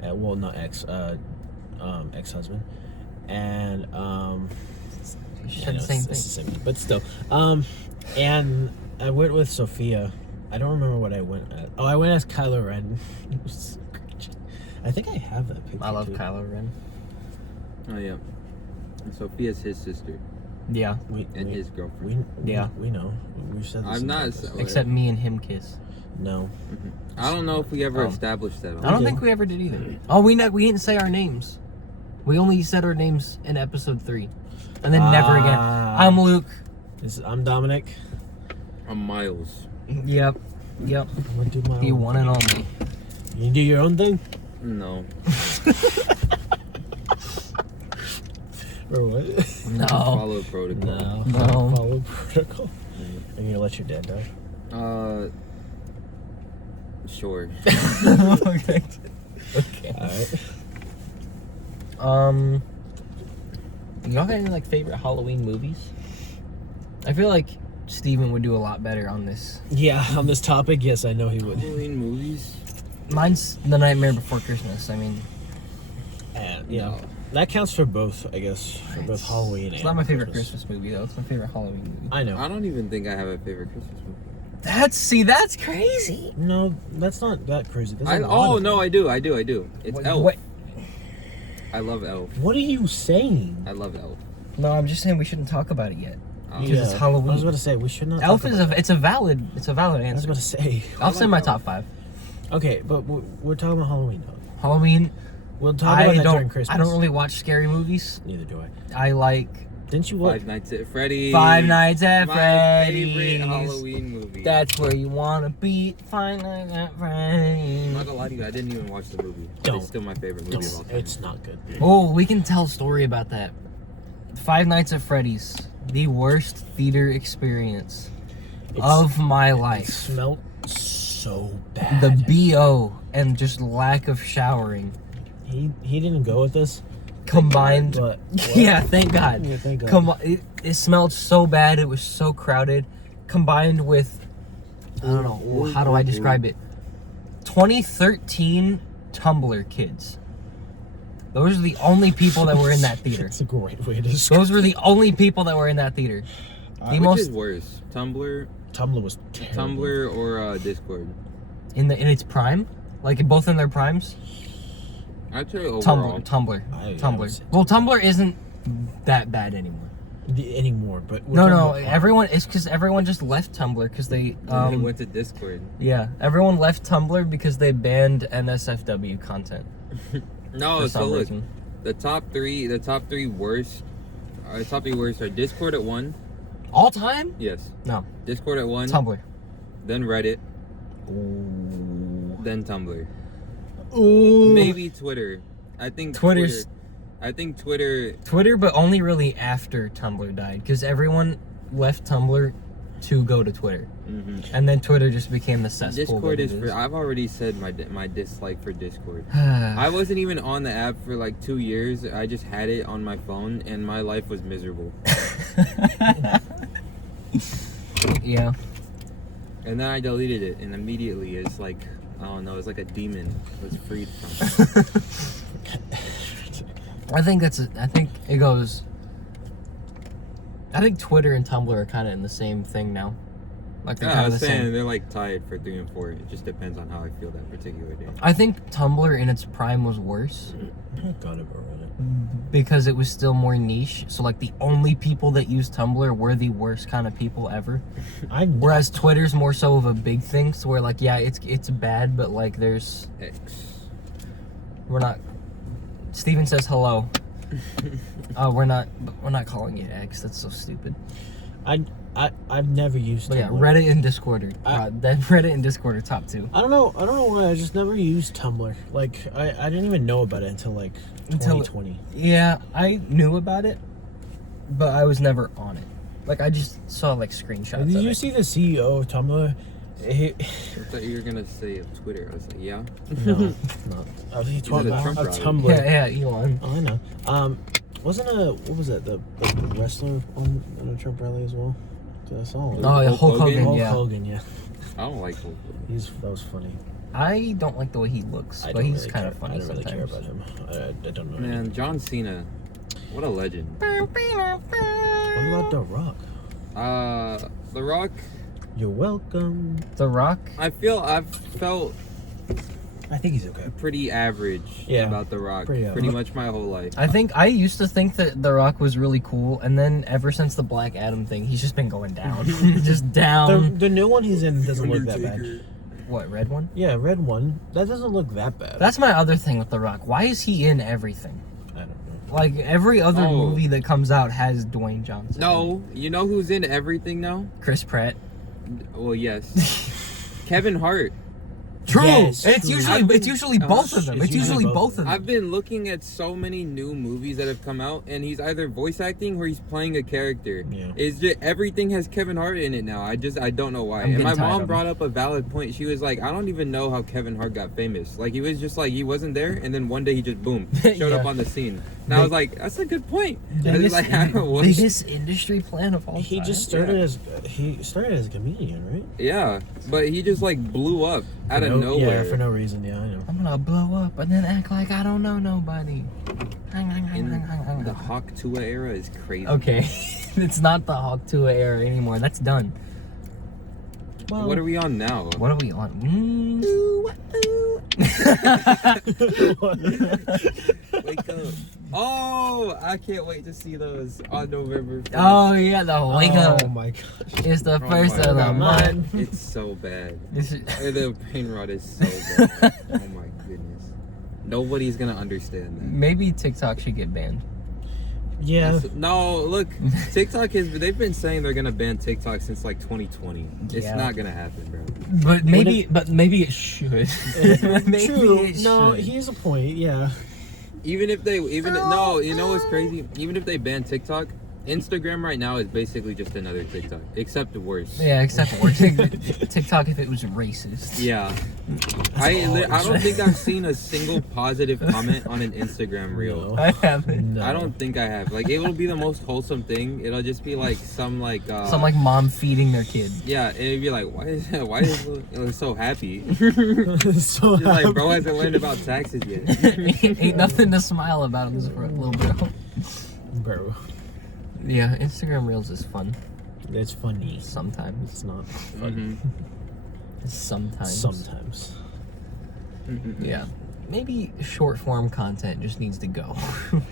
Well, not ex. Ex-husband, and You I said know, the same it's thing. the same, but still. And I went with Sophia. I don't remember what I went at. Oh, I went as Kylo Ren. It was so cringy. I think I have that picture. I love too. Kylo Ren. Oh yeah. And Sophia's his sister Yeah, and his girlfriend. We know. We've said this. I'm in not the episode. so- except me and him kiss. No. I don't know if we ever Oh. established that. I don't did. think we ever did either. Oh, we didn't say our names. We only said our names in episode 3, and then never again. I'm Luke. I'm Dominic. I'm Miles. Yep. I'm gonna do my The own one and thing. only. You do your own thing? No. Or what? No. Follow protocol. No. Follow protocol. Are you gonna let your dad die? Sure. Okay. Okay. Alright. Y'all got any like favorite Halloween movies? I feel like Steven would do a lot better on this. Yeah, on this topic, yes, I know he would. Halloween movies? Mine's The Nightmare Before Christmas. I mean, And, you know, No. that counts for both, I guess. For both Halloween it's and not my favorite Christmas movie though. It's my favorite Halloween movie. I know. I don't even think I have a favorite Christmas movie. That's crazy. No, that's not that crazy. There's a lot Oh of no, them. I do. It's What- Elf. what- I love Elf. What are you saying? I love Elf. No, I'm just saying we shouldn't talk about it yet. Because it's I Halloween. was about to say, we should not. Elf talk is about it's a valid I was answer. about to say. I'll say my top 5. Okay, but we're talking about Halloween, though. Halloween. We'll talk about that during I Christmas. don't really watch scary movies. Neither do I. I like Didn't you watch? Five Nights at Freddy's. Five Nights at My Freddy's. favorite Halloween movie. That's where you wanna be. Five Nights at I'm Freddy's. not gonna lie to you, I didn't even watch the movie. But Don't. It's still my favorite movie of all time. It's not good. Oh, we can tell a story about that. Five Nights at Freddy's. The worst theater experience of my It life. smelled so bad. The BO and just lack of showering he didn't go with us, combined. but Yeah, thank God. Yeah, thank God. It smelled so bad. It was so crowded. Combined with, I don't know, how do I describe it? 2013 Tumblr kids. Those are the only people that were in that theater. It's a great way to describe. Those were the only people that were in that theater. The Which most is worse, Tumblr was terrible. Tumblr or Discord? in its prime, like both in their primes. I'd say overall. Tumblr. I would Tumblr. say Well, Tumblr isn't that bad anymore. Anymore, but we're No, talking no. about prime. Everyone. It's because everyone just left Tumblr because they. They went to Discord. Yeah, everyone left Tumblr because they banned NSFW content. No, for so some look, reason. the top three worst are Discord at 1. All time? Yes. No. Discord at 1. Tumblr. Then Reddit. Ooh. Then Tumblr. Ooh. Maybe Twitter. I think Twitter's- Twitter. But only really after Tumblr died because everyone left Tumblr to go to Twitter, and then Twitter just became the cesspool. Discord that is. it is. I've already said my dislike for Discord. I wasn't even on the app for like 2 years. I just had it on my phone, and my life was miserable. Yeah. And then I deleted it, and immediately it's like, I don't know, it's like a demon was freed from. I think it goes. I think Twitter and Tumblr are kind of in the same thing now. Like they're Yeah, I kind of was the saying same. they're like tied for 3 and 4. It just depends on how I feel that particular day. I think Tumblr in its prime was worse I gotta go Reddit. because it was still more niche. So like the only people that use Tumblr were the worst kind of people ever. Whereas Twitter's more so of a big thing, so where like yeah, it's bad, but like there's X. we're not. Steven says hello. We're not calling it X. That's so stupid. I've never used But yeah, Tumblr. Reddit and Discord are Reddit and Discord are top 2. I don't know why I just never used Tumblr. Like I didn't even know about it until like 2020. Yeah, I knew about it, but I was never on it. Like I just saw like screenshots. Did of you it. see the CEO of Tumblr? I thought you were gonna say of Twitter. I was like, yeah. No, no. I was talking a about Trump of rally. Tumblr. Yeah, Elon. Oh, I know. Wasn't what was that? The wrestler on a Trump rally as well? I saw him. Oh, yeah, Hulk Hulk Hogan? Hogan. Hulk Yeah, Hogan, yeah. I don't like Hulk Hogan. That was funny. I don't like the way he looks, I but don't he's really kind care. of funny I don't really sometimes. care about him. I don't know. Man, John Cena. What a legend. What about The Rock? The Rock. You're welcome. The Rock. I've felt I think he's okay. pretty average Yeah, about The Rock. pretty Pretty average. much my whole life. I used to think that The Rock was really cool, and then ever since the Black Adam thing, he's just been going down, just down. The new one he's in doesn't look that bad. What, red one? Yeah, red one. That doesn't look that bad. That's my other thing with The Rock. Why is he in everything? I don't know. Like every other Oh. movie that comes out has Dwayne Johnson. No, you know who's in everything now? Chris Pratt. Well, yes. Kevin Hart. True. Yes, And it's true. usually both of them. It's It's usually usually both of them. I've been looking at so many new movies that have come out, and he's either voice acting or he's playing a character. Yeah. It's just everything has Kevin Hart in it now. I don't know why. I'm And my getting tired mom of brought up a valid point. She was like, I don't even know how Kevin Hart got famous. Like he was just like he wasn't there, and then one day he just boom showed up Yeah. on the scene. And I was like, that's a good point. I was Biggest, like, I don't know what- biggest industry plan of all time. He just started as a comedian, right? Yeah, but he just like blew up out of nowhere. Yeah, for no reason. Yeah, I know. I'm gonna blow up and then act like I don't know nobody. In the Hawk Tua era is crazy. Okay, it's not the Hawk Tua era anymore. That's done. Well, What are we on now? What are we on? Wake up. Oh, I can't wait to see those on November 1st. Oh yeah, the wake up. Oh my gosh. It's the Oh first my of the God. month. It's so bad. This is- The pain rod is so bad. Oh my goodness. Nobody's gonna understand that. Maybe TikTok should get banned. Yeah. No, look, TikTok they've been saying they're gonna ban TikTok since like 2020. It's Yeah. not gonna happen, bro. But maybe it should. Maybe True. it No, should. he has a point. Yeah. Even if they, no, you know what's crazy? Even if they ban TikTok, Instagram right now is basically just another TikTok, except worse. Yeah, except for TikTok if it was racist. Yeah. all I don't think I've seen a single positive comment on an Instagram reel. No. I haven't. No. I don't think I have. Like, it will be the most wholesome thing. It'll just be like some like Some like mom feeding their kid. yeah, and it'd be like, why is it so happy? So Just like, bro hasn't learned about taxes yet. Ain't nothing to smile about in this little bro. bro, Yeah, Instagram Reels is fun. it's funny. Sometimes. It's not funny. Sometimes. Sometimes. Yeah. Maybe short form content just needs to go.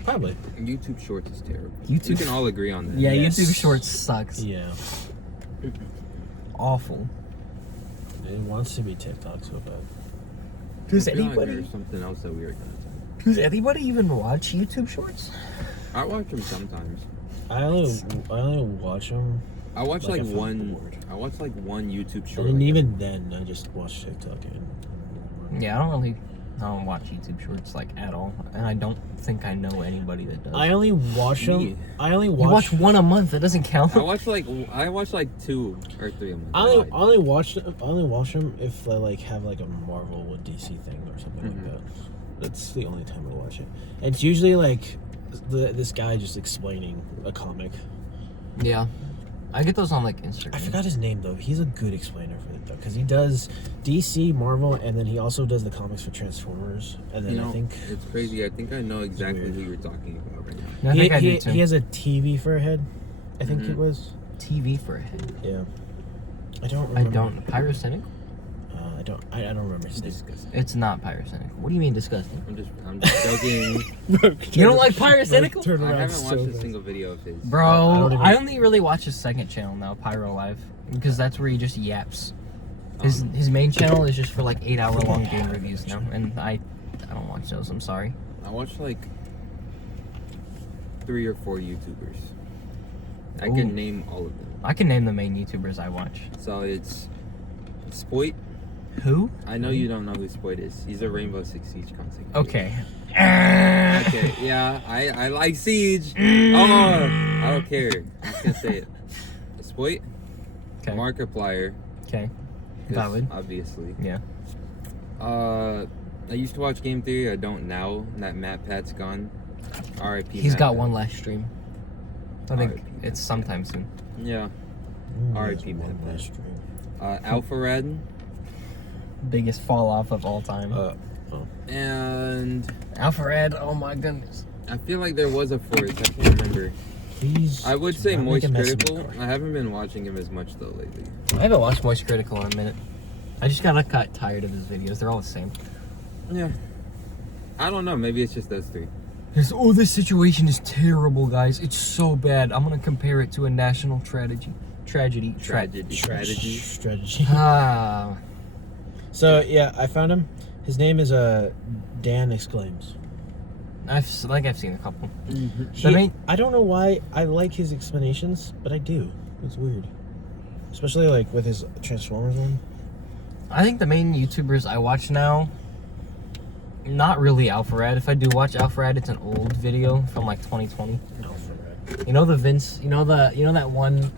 Probably. YouTube Shorts is terrible. YouTube- We can all agree on that. Yeah, Yes. YouTube Shorts sucks. Yeah. Awful. It wants to be TikTok so bad. Does I feel like anybody there's something else that we were gonna say. does anybody even watch YouTube Shorts? I watch them sometimes. I only watch them, I watch Like like if I'm one. bored. I watch like one YouTube short. and like even then, I just watch TikTok. And Yeah, I don't watch YouTube Shorts like at all, and I don't think I know anybody that does. I only watch Me. them. I only you watch. watch one a month. That doesn't count. I watch like 2 or 3 a month. I only watch them if they like have like a Marvel with DC thing or something like that. That's the only time I watch it. And it's usually like this guy just explaining a comic. Yeah, I get those on like Instagram. I forgot his name though. He's a good explainer for it though, because he does DC, Marvel, and then he also does the comics for Transformers. And then You know, I think it's crazy. I think I know exactly weird. who you're talking about right now. I think I do too. he has a TV for a head. I think Mhm. it was. TV for a head. Yeah. I don't I remember. don't. Pyrocynic? I don't remember his name. Disgusting. It's not pyrocynic. What do you mean disgusting? I'm just joking. You don't like pyrocynical? Turn I around haven't so watched a fast. single video of his. I Bro, don't even- I only really watch his second channel now, Pyro Live, because that's where he just yaps. His main channel is just for like 8-hour-long game reviews now, and I don't watch those. I'm sorry. I watch like 3 or 4 YouTubers. I Ooh. can name all of them. I can name the main YouTubers I watch. So it's Spoit. Who? I know you don't know who Spoit is. He's a Rainbow Six Siege content. Okay. Okay, yeah, I like Siege. Oh, I don't care. I'm just gonna say it. Spoit, Okay. Markiplier. Okay. 'cause Valid. Obviously. Yeah. I used to watch Game Theory. I don't now. That Matt Pat's gone. R.I.P. He's Matt got Pat. one last stream. I think R.I.P. it's sometime soon. Yeah. R.I.P. One Matt Pat. last stream. Alpharad Biggest fall off of all time. and Alpharad, oh my goodness. I feel like there was a 4th. I can't remember. Please. I would do say not make Moist a mess of Critical. my car. I haven't been watching him as much though lately. I haven't watched Moist Critical in a minute. I just got tired of his videos. They're all the same. Yeah. I don't know. Maybe it's just those 3. Oh, this situation is terrible, guys. It's so bad. I'm gonna compare it to a national tragedy. Tragedy. Strategy. Ah. So yeah, I found him. His name is Dan Exclaims. I've seen a couple. I don't know why I like his explanations, but I do. It's weird, especially like with his Transformers one. I think the main YouTubers I watch now, not really Alpharad. If I do watch Alpharad, it's an old video from like 2020. No, for You know the Vince. You know that one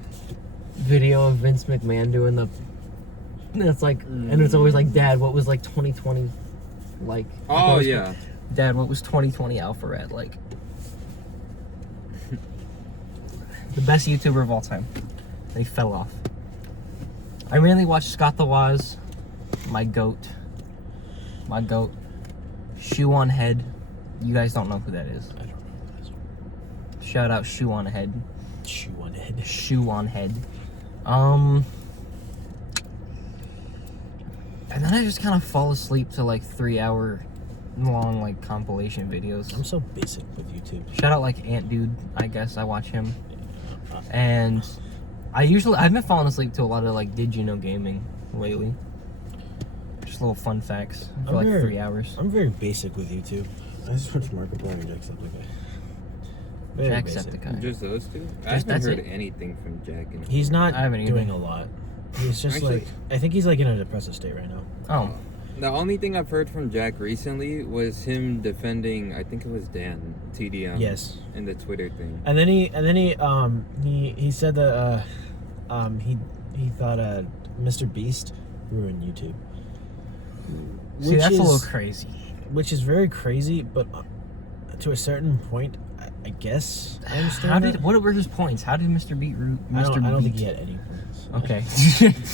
video of Vince McMahon doing the. It's like, and it's always like, Dad, what was like 2020, like? Oh what was- yeah. Dad, what was 2020 Alpharad like? The best YouTuber of all time. They fell off. I mainly watch Scott the Woz, my goat. Shoe on Head. You guys don't know who that is. I don't know. Shout out Shoe on Head. Shoe on head. Shoe on Head. And then I just kind of fall asleep to like 3-hour long like compilation videos. I'm so basic with YouTube. Shout out like Ant Dude, I guess I watch him. And I've been falling asleep to a lot of like Did You Know Gaming lately. Just little fun facts for like 3 hours. I'm very basic with YouTube. I just watch Markiplier and Jack stuff like that. Very Jacksepticeye. basic. Just those two? I Just- haven't that's heard it. anything from Jack. He's not I haven't doing either. a lot. He's just Actually- like, I think he's like in a depressive state right now. Oh, The only thing I've heard from Jack recently was him defending, I think it was Dan, TDM. Yes. In the Twitter thing. And then he said that he thought Mr. Beast ruined YouTube. see, that's a little crazy. Which is very crazy, but to a certain point, I guess I understand. How that. did? What were his points? How did Mr. Beat root I Mr. don't Beat? think he had any points. Okay.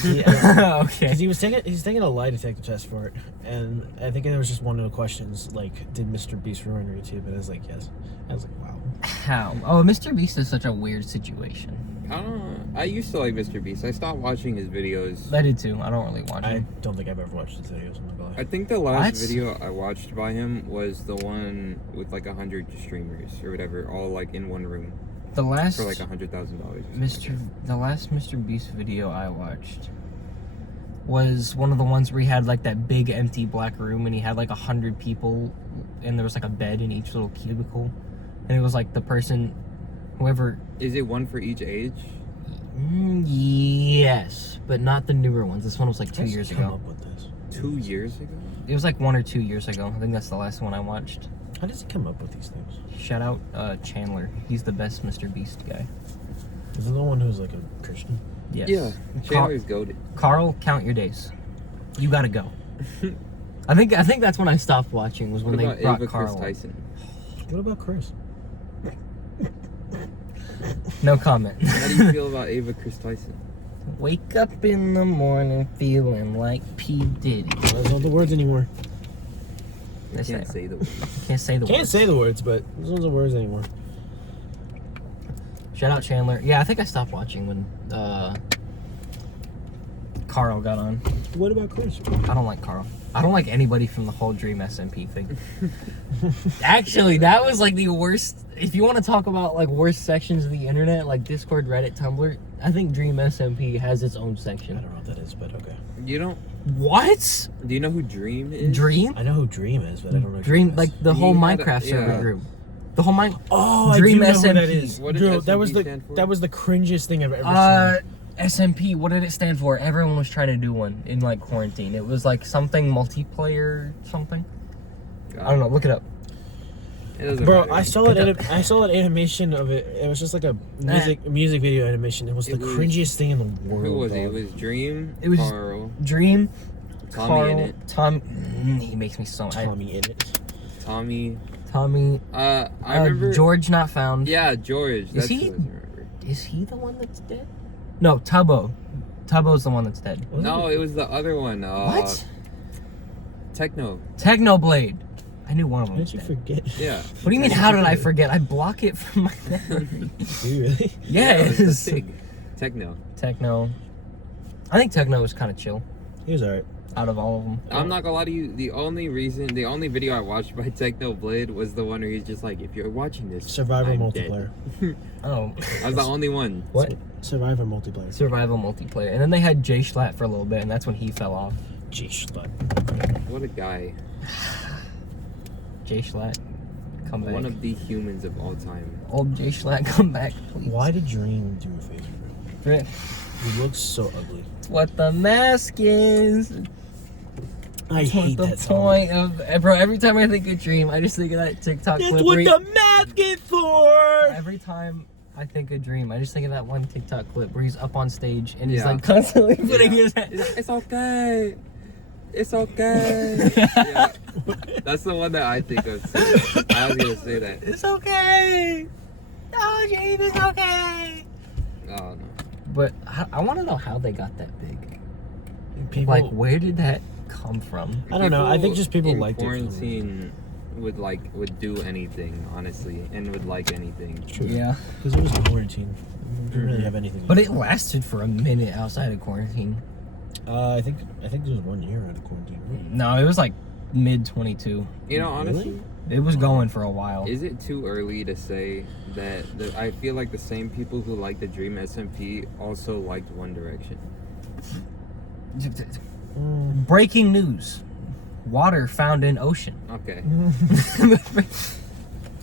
Yeah. Okay. Because he's taking a lie detector test for it, and I think there was just one of the questions like, "Did Mr. Beast ruin YouTube?" And I was like, "Yes." I was like, "Wow." How? Oh, Mr. Beast is such a weird situation. I don't know. I used to like Mr. Beast. I stopped watching his videos. I did too. I don't really watch I him. don't think I've ever watched his videos. I'm not gonna lie. I think the last What? video I watched by him was the one with like 100 streamers or whatever, all like in one room The last for like $100,000. the last Mr. Beast video I watched was one of the ones where he had like that big empty black room and he had like 100 people and there was like a bed in each little cubicle and it was like the person, whoever. Is it one for each age? Yes, but not the newer ones. This one was like 2 How'd you years come ago. up with this? 2 years ago? It was like 1 or 2 years ago. I think that's the last one I watched. How does he come up with these things? Shout out Chandler. He's the best Mr. Beast guy. Is it the one who's like a Christian? Yes. Yeah. Chandler's goated. Carl, count your days. You gotta go. I think that's when I stopped watching was when What they about brought Ava Carl. Chris Tyson? What about Chris? No comment. How do you feel about Ava Chris Tyson? Wake up in the morning feeling like P. Diddy. Those aren't the words anymore. I Yes, can't I- say the word. Can't say the Can't words. say the words, but those aren't the words anymore. Shout out Chandler. Yeah, I think I stopped watching when Carl got on. What about Chris? I don't like Carl. I don't like anybody from the whole Dream SMP thing. Actually, that was like the worst. If you want to talk about like worst sections of the internet, like Discord, Reddit, Tumblr, I think Dream SMP has its own I section. don't know what that is, but okay. You don't. What? Do you know who Dream is? Dream? I know who Dream is, but I don't know. Who Dream, is. like the He whole had a- Minecraft server yeah. group. The whole Minecraft. Oh, Dream I do know who that SMP. is. What did Bro, that was SMP the stand for? that was the cringiest thing I've ever seen. SMP, what did it stand for? Everyone was trying to do one in like quarantine. It was like something multiplayer something. I don't know, look it up. It doesn't Bro, matter. I saw that animation of it. It was just like a music video animation. It was the It was- cringiest thing in the world. Who was it? It dog. was Dream, It was- Carl, Dream, Tommy Carl, in it. Tom. He makes me so. Tommy in it. Tommy. Tommy. I remember. George not found. Yeah, George. That's he- who I remember. Is he the one that's dead? No, Tubbo. Tubbo's the one that's dead. No, it was the other one. What? Techno. Technoblade. I knew one of How them. did you Was dead. forget? Yeah. What do you mean? How did I forget? I block it from my memory. Do you really? it was Yes. the thing. Techno. Techno. I think Techno was kind of chill He was alright. out of all of them. I'm not gonna lie to you. The only video I watched by Techno Blade was the one where he's just like, if you're watching this, Survivor I'm multiplayer. dead. Oh, I was the only one. what? Survivor multiplayer. Survival multiplayer. And then they had Jay Schlatt for a little bit, and that's when he fell off. Jeez, but What a guy. Jay Schlatt, come back. One of the humans of all time. Old Jay Schlatt, come back, please. why did Dream do a face reveal? It's He looks so ugly. what the mask is. I It's what hate the that song. point of, bro. Every time I think of Dream, I just think of that TikTok That's clip. what where he- the mask is for. Every time I think of Dream, I just think of that one TikTok clip where he's up on stage and he's Yeah. like constantly putting Yeah. his head. It's okay. It's okay. Yeah. That's the one that I think of too. I was gonna say that. It's okay. Oh, Dream is okay. Oh no. But I want to know how they got that big. People, Like, where did that come from? I don't know. I think just people in liked it for some quarantine would do anything, honestly, and would like anything. True. Yeah. Because it was quarantine. We didn't really have anything. But it lasted for a minute outside of quarantine. I think there was 1 year out of quarantine. No, it was like mid 22. You know, honestly, Really? It was going for a while. is it too early to say that I feel like the same people who like the Dream SMP also liked One Direction? Breaking news. Water found in ocean. Okay.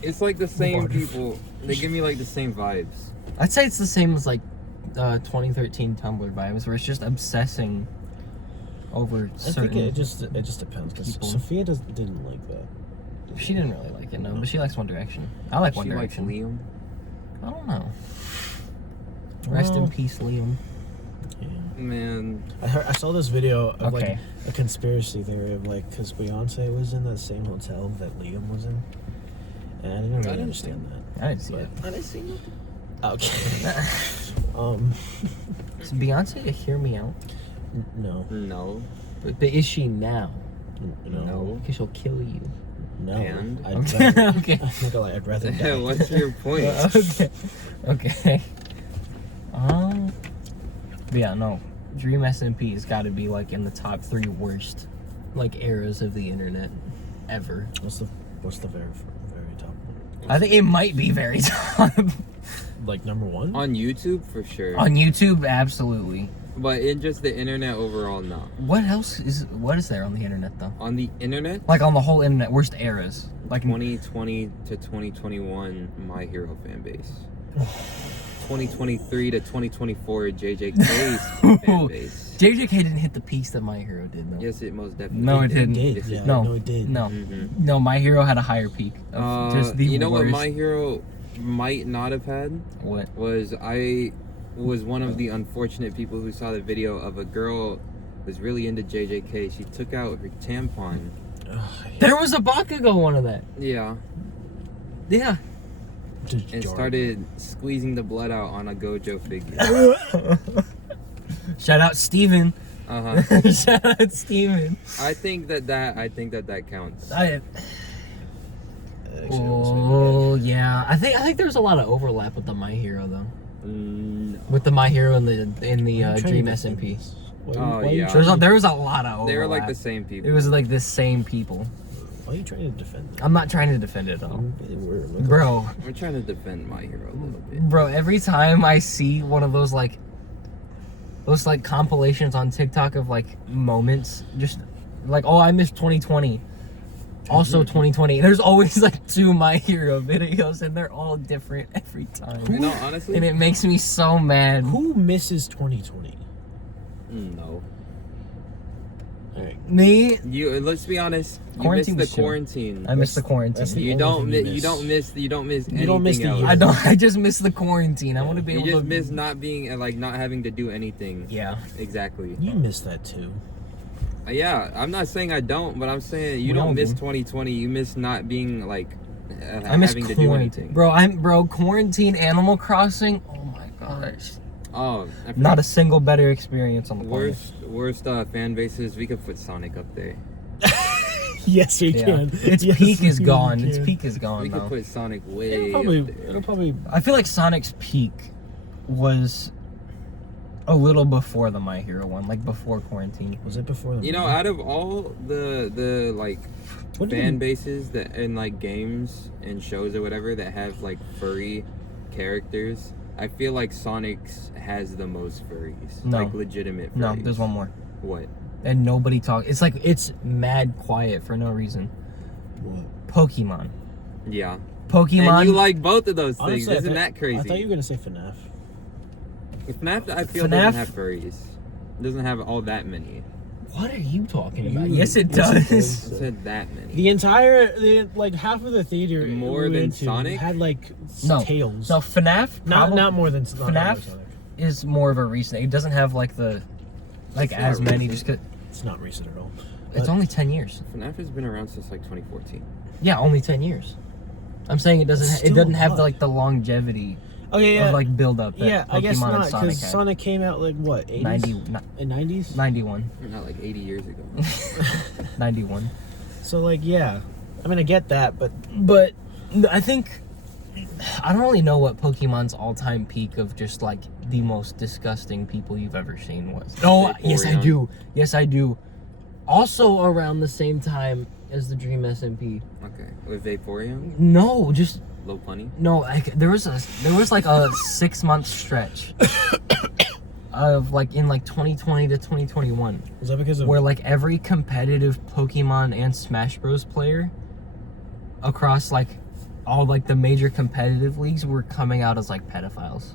It's like the same Water. people. They give me like the same vibes. I'd say it's the same as like 2013 Tumblr vibes, where it's just obsessing over I certain. think it just depends because people. Sophia didn't like that. She didn't really like it, no, but she likes One Direction. I like One She likes Direction. Liam. I don't know. Rest in Well, peace, Liam. Yeah. Man, I saw this video of Okay. like a conspiracy theory of like because Beyonce was in that same hotel that Liam was in, and I didn't really didn't understand that. I didn't see it. I didn't see nothing. Okay. Is Beyonce a Hear Me Out? No. No. But is she now? No. Because she'll kill you. No. And? I'd Okay. rather, Okay. I'd rather die. What's your point? Okay. Okay. But yeah, no. Dream SMP has got to be like in the top 3 worst like eras of the internet ever. What's the very top one? I think it might be very top. Like number 1? On YouTube, for sure. On YouTube, absolutely. But in just the internet overall, no. What is there on the internet though? On the internet, Like on the whole internet, worst eras. Like 2020 to 2021, My Hero fan base. 2023 to 2024, JJK's fan base. JJK didn't hit the piece that My Hero did though. Yes, it most definitely No, it It didn't. did. Yes, Yeah, it No. no, it did. No. Mhm. No, My Hero had a higher peak. Of just the You know worst. what My Hero might not have had? What? Was I was one of the unfortunate people who saw the video of a girl was really into JJK. She took out her tampon. There was a Bakugo one of that. Yeah. Yeah. And started squeezing the blood out on a Gojo figure. Shout out Steven. Uh-huh. Shout out Steven. I think that counts. Oh yeah. I think there's a lot of overlap with the My Hero though. No. With the My Hero and the Dream SMP. Yeah. There was a lot of overlap. They were like the same people. It was like the same people. Why are you trying to defend it? I'm not trying to defend it at all. Bro, We're trying to defend My Hero a little bit. bro, every time I see one of those like compilations on TikTok of like moments, just like, oh, I missed 2020. Also 2020. There's always like 2 My Hero videos and they're all different every time. You know, honestly, And it makes me so mad. Who misses 2020? no. Alright. Me? Let's be honest. You Quarantine missed was the chill. quarantine. I miss the quarantine. that's the You only don't. thing You miss. don't miss. You don't miss. You don't miss the anything year. else. I just miss the quarantine. I want to be You able just to miss not being like not having to do anything. Yeah. Exactly. You miss that too. Yeah, I'm not saying I don't, but I'm saying you We all don't miss do. 2020. You miss not being like I miss having to do quarantine. anything. Bro, quarantine Animal Crossing. Oh my gosh. Oh, I Not forgot. a single better experience on the planet. worst fan bases. We could put Sonic up there. Yes, we Yeah. can. Its Yes, peak is we gone. can. Its peak is gone We could though. put Sonic way It'll probably. up there. It'll probably. I feel like Sonic's peak was a little before the My Hero one, like before quarantine. Was it before the? You know, movie? out of all the like What did fan you- bases that in like games and shows or whatever that have like furry characters, I feel like Sonic's has the most furries. No. Like legitimate furries. No, there's one more. What? And nobody talks. It's like it's mad quiet for no reason. What? Pokemon. Yeah. Pokemon. And you like both of those things. Honestly, Isn't that crazy? I thought you were gonna say FNAF. FNAF, I feel, FNAF? doesn't have furries. It doesn't have all that many. What are you talking You- about? Yes, it yes, it does. does. I said that many. Like half of the theater More we than went to Sonic? had like No. tails. No, FNAF. not more than FNAF? not Sonic. is more of a recent. It doesn't have like the It's as not many. recent. Just 'cause It's not recent at all. it's But- only 10 years. FNAF has been around since like 2014. Yeah, only 10 years. I'm saying it doesn't. That's It still doesn't a have lot. the, like the longevity Okay, yeah, of like build up that yeah. I guess Pokemon not and Sonic because had. Sonic came out like what 80s? 90, in 90s. 91. Not like 80 years ago. 91. So like yeah, I mean I get that, but But I think I don't really know what Pokemon's all-time peak of just like the most disgusting people you've ever seen was. Oh, yes I Vaporeon. do. Yes I do. Also around the same time as the Dream SMP. Okay. With Vaporeon? No, just Low Bunny? no. Like there was like a 6-month stretch of like in like 2020 to 2021 was that because of where like every competitive Pokemon and Smash Bros player across like all like the major competitive leagues were coming out as like pedophiles.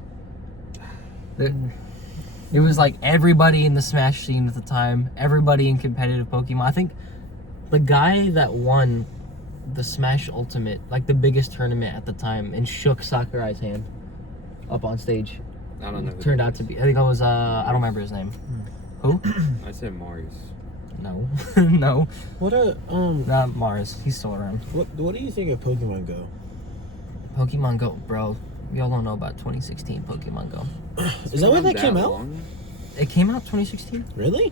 It was like everybody in the Smash scene at the time, everybody in competitive Pokemon. I think the guy that won the Smash Ultimate, like the biggest tournament at the time, and shook Sakurai's hand up on stage, I don't know. who turned that out to is. be, I think it was, I don't remember his name. Who? I said Mars. No. No. What Not Mars. He's still around. what do you think of Pokemon Go? Pokemon Go, bro. Y'all don't know about 2016 Pokemon Go. Is that when that Not came out? long? It came out 2016. Really?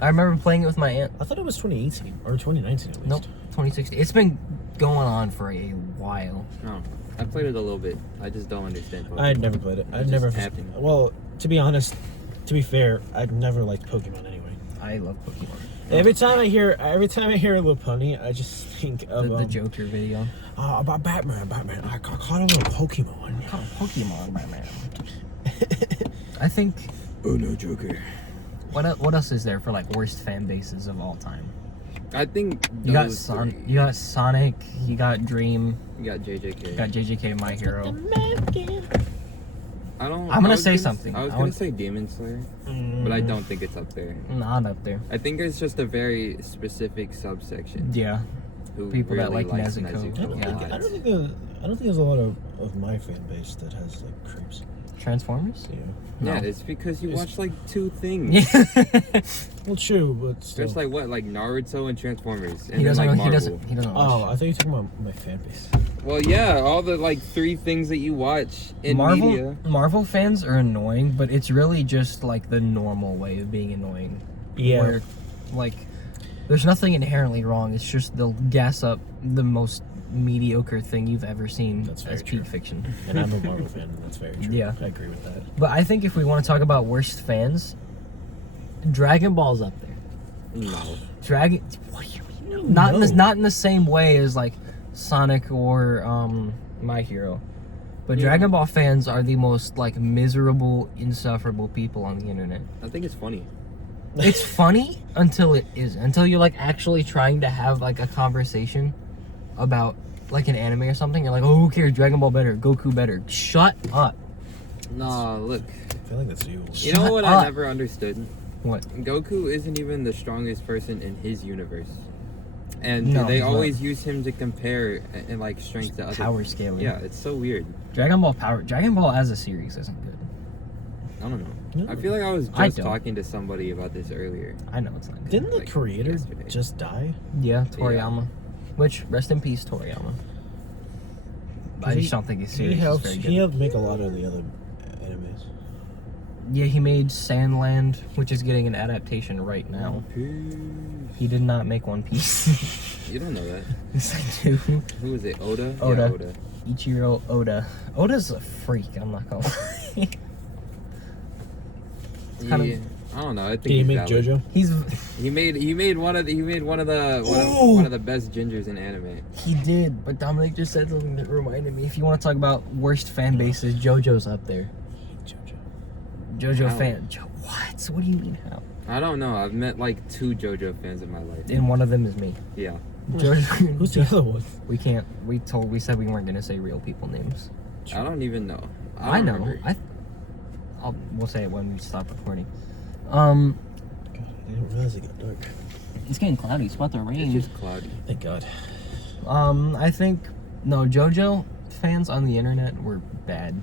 I remember playing it with my aunt. I thought it was 2018 or 2019 at least. Nope, 2016. It's been going on for a while. No. I played it a little bit. I just don't understand. I had never played it. I'd Just never. happened. Well, to be honest, to be fair, I've never liked Pokemon anyway. I love Pokemon. Every time I hear a little pony, I just think of The Joker video. about Batman. I caught him with a Pokemon. Oh, Pokemon, my man. I think. Oh no, Joker. What else is there for like worst fan bases of all time? I think You got those three. You got Sonic. You got Dream. You got JJK. You got JJK, My Hero. I don't. I'm gonna I was say something. I was I gonna would- say Demon Slayer, but I don't think it's up there. Not up there. I think it's just a very specific subsection. Yeah. Who People that really like likes Nezuko. I Yeah. don't think there's a lot of my fan base that has like creeps. Transformers. Yeah. Yeah, No. it's because you It's- watch like two things. Yeah. Well, true, but still. There's like what, like Naruto and Transformers, and he then doesn't. like He Marvel. doesn't. He doesn't. Oh, Watch. I thought you were talking about my fan base. Well, yeah, all the like three things that you watch in Marvel. media. Marvel fans are annoying, but it's really just like the normal way of being annoying. Yeah. Where, like, there's nothing inherently wrong. It's just they'll gas up the most mediocre thing you've ever seen That's very as true. peak fiction. And I'm a Marvel fan, and that's very true. Yeah. I agree with that. But I think if we want to talk about worst fans, Dragon Ball's up there. No, Dragon. What do you mean? Not in No. not in the same way as like Sonic or My Hero. But Yeah. Dragon Ball fans are the most like miserable, insufferable people on the internet. I think it's funny. It's funny until it isn't. Until you're like actually trying to have like a conversation about like an anime or something. You're like, oh, who cares? Dragon Ball better. Goku better. Shut up. Nah, look. I feel like that's you. You know Shut what up. I never understood? What? Goku isn't even the strongest person in his universe, and No, they he's not. always use him to compare in like strength to other. Power scaling. Yeah, it's so weird. Dragon Ball as a series isn't good. I don't know. No. I feel like I was I just don't. talking to somebody about this earlier. I know it's not good. Didn't the Like, creator yesterday. just die? Yeah, Toriyama. Which, rest in peace, Toriyama. I He- just don't think his He series is helped. very good. He helped make a lot of the other animes. Yeah, he made Sandland, which is getting an adaptation right now. He did not make One Piece. You don't know that. Yes, I do. Who was it? Oda? Oda. Yeah, Oda. Ichiro Oda. Oda's a freak, I'm not gonna lie. kind of- Yeah, I don't know. I think Did he he's make valid. JoJo? Ooh, He made one of the best gingers in anime. he did, but Dominic just said something that reminded me. If you want to talk about worst fan bases, JoJo's up there. JoJo How? fan. What? What do you mean how? I don't know. I've met like 2 JoJo fans in my life. And one of them is me. Yeah. JoJo, Who's the other one? We can't. We said we weren't gonna say real people names. I don't even know. I don't know. remember. We'll say it when we stop recording. God, I didn't realize it got dark. It's getting cloudy. It's about to It's rain. just cloudy. Thank God. I think no JoJo fans on the internet were bad.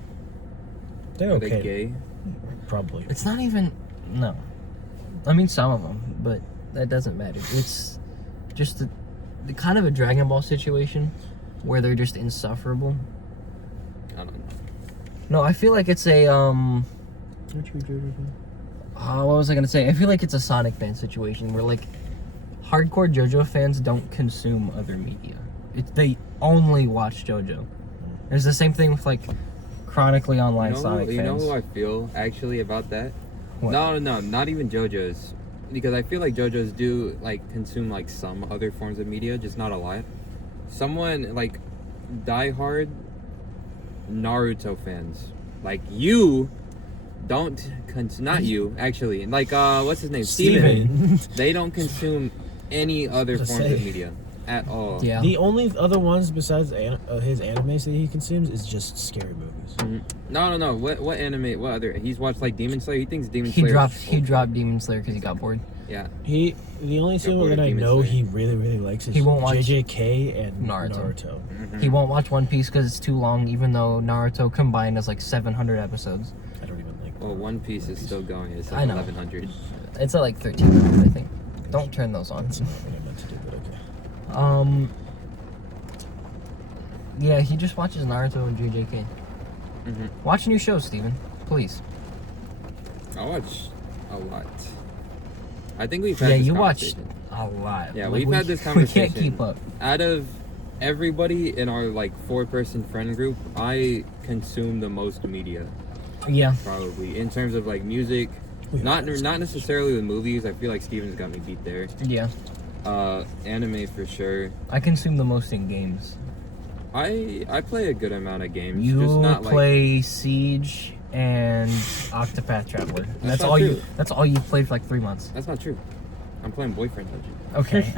They're Are okay. they gay? Probably. It's not even no. I mean some of them, but that doesn't matter. It's just the kind of a Dragon Ball situation where they're just insufferable. I don't know. No, I feel like it's a what was I gonna say? I feel like it's a Sonic fan situation where like hardcore JoJo fans don't consume other media. They only watch JoJo. It's the same thing with like chronically online Sonic You know fans. who I feel actually about that? What? No, not even JoJo's. Because I feel like JoJo's do like consume like some other forms of media, just not a lot. Someone like diehard Naruto fans, like you, don't not you actually. Like what's his name? Steven. They don't consume any other Just forms say. of media. at all. Yeah. The only other ones besides his animes that he consumes is just scary movies. No. What anime? What other? He's watched like Demon Slayer. He thinks Demon He Slayer. dropped Demon Slayer because he got bored. Yeah. The only two bored that of I Demon know Slayer. he really likes is He won't watch JJK and Naruto. Naruto. He won't watch One Piece because it's too long, even though Naruto combined has like 700 episodes. I don't even like. Well, One Piece is still going. It's I like know. 1100. It's at like 1300, I think. Don't turn those on. That's not what I meant to do, but okay. Yeah, he just watches Naruto and JJK. Watch new shows, Steven. Please. I watch a lot. I think we've had Yeah, this you watch conversation. a lot. Yeah, Like, we've had this We conversation. can't keep up. Out of everybody in our like 4-person friend group, I consume the most media Yeah. probably in terms of like music. Not necessarily with movies. I feel like Steven's got me beat there. Yeah. Anime for sure. I consume the most in games. I play a good amount of games. You just not play Siege and Octopath Traveler. That's not all true. That's all you played for like 3 months. That's not true. I'm playing Boyfriend Dungeon. Okay.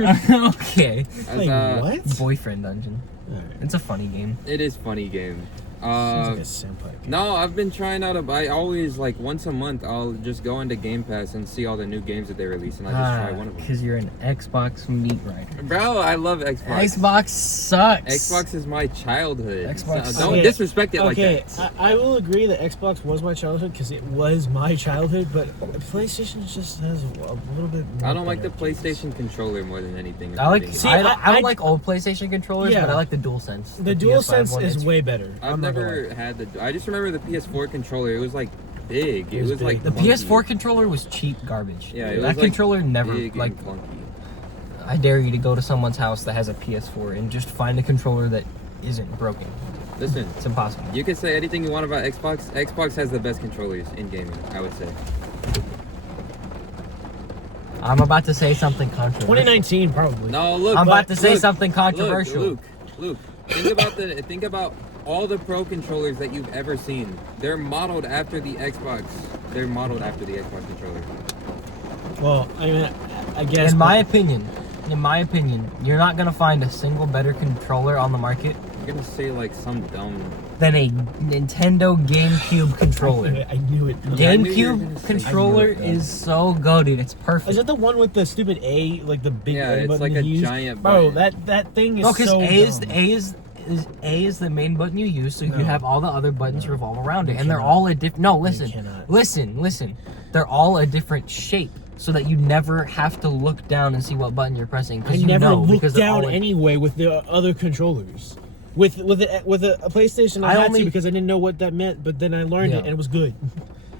Okay. Like, what? Boyfriend Dungeon. Alright. It's a funny game. It is funny game. Seems like a senpai game. No, I've been trying out I always like once a month I'll just go into Game Pass and see all the new games that they release and I just try one of them. Because you're an Xbox meat rider. Bro, I love Xbox. Xbox sucks. Xbox is my childhood. Xbox So sucks. don't Okay, disrespect it like Okay, that. I will agree that Xbox was my childhood because it was my childhood, but PlayStation just has a little bit more I don't like the better games. PlayStation controller more than anything. I like. See, I don't I- like old PlayStation controllers, Yeah. but I like the DualSense. The PS5 DualSense one. is It's- way better. I've I'm not gonna never lie. had the. I just remember the PS4 controller. It was like big. It was was big. like The clunky. PS4 controller was cheap garbage. Yeah, it that was, like, controller never Big like. and clunky. I dare you to go to someone's house that has a PS4 and just find a controller that isn't broken. Listen, It's impossible. you can say anything you want about Xbox. Xbox has the best controllers in gaming. I would say. I'm about to say something controversial. 2019 probably. No, look. I'm about but to say look, something controversial. Luke. Think about all the pro controllers that you've ever seen. They're modeled after the Xbox. They're modeled after the Xbox controller. Well, I mean, I guess. In my opinion, you're not gonna find a single better controller on the market You're gonna say like some dumb. than a Nintendo GameCube controller. I knew it. Yeah, I knew you were gonna GameCube say- controller I knew it, is so goated. It's perfect. Is it the one with the stupid A, like the big Yeah, A it's button like you a use? giant Bro, button. that thing is No, because so A is the main button you use, so you No. have all the other buttons revolve around it, You and they're cannot. all a different. No, listen, cannot. listen. They're all a different shape, so that you never have to look down and see what button you're pressing. I Because you never know, looked because they're down all anyway with the other controllers. With a PlayStation, I I had only- to because I didn't know what that meant, but then I learned Yeah. it and it was good.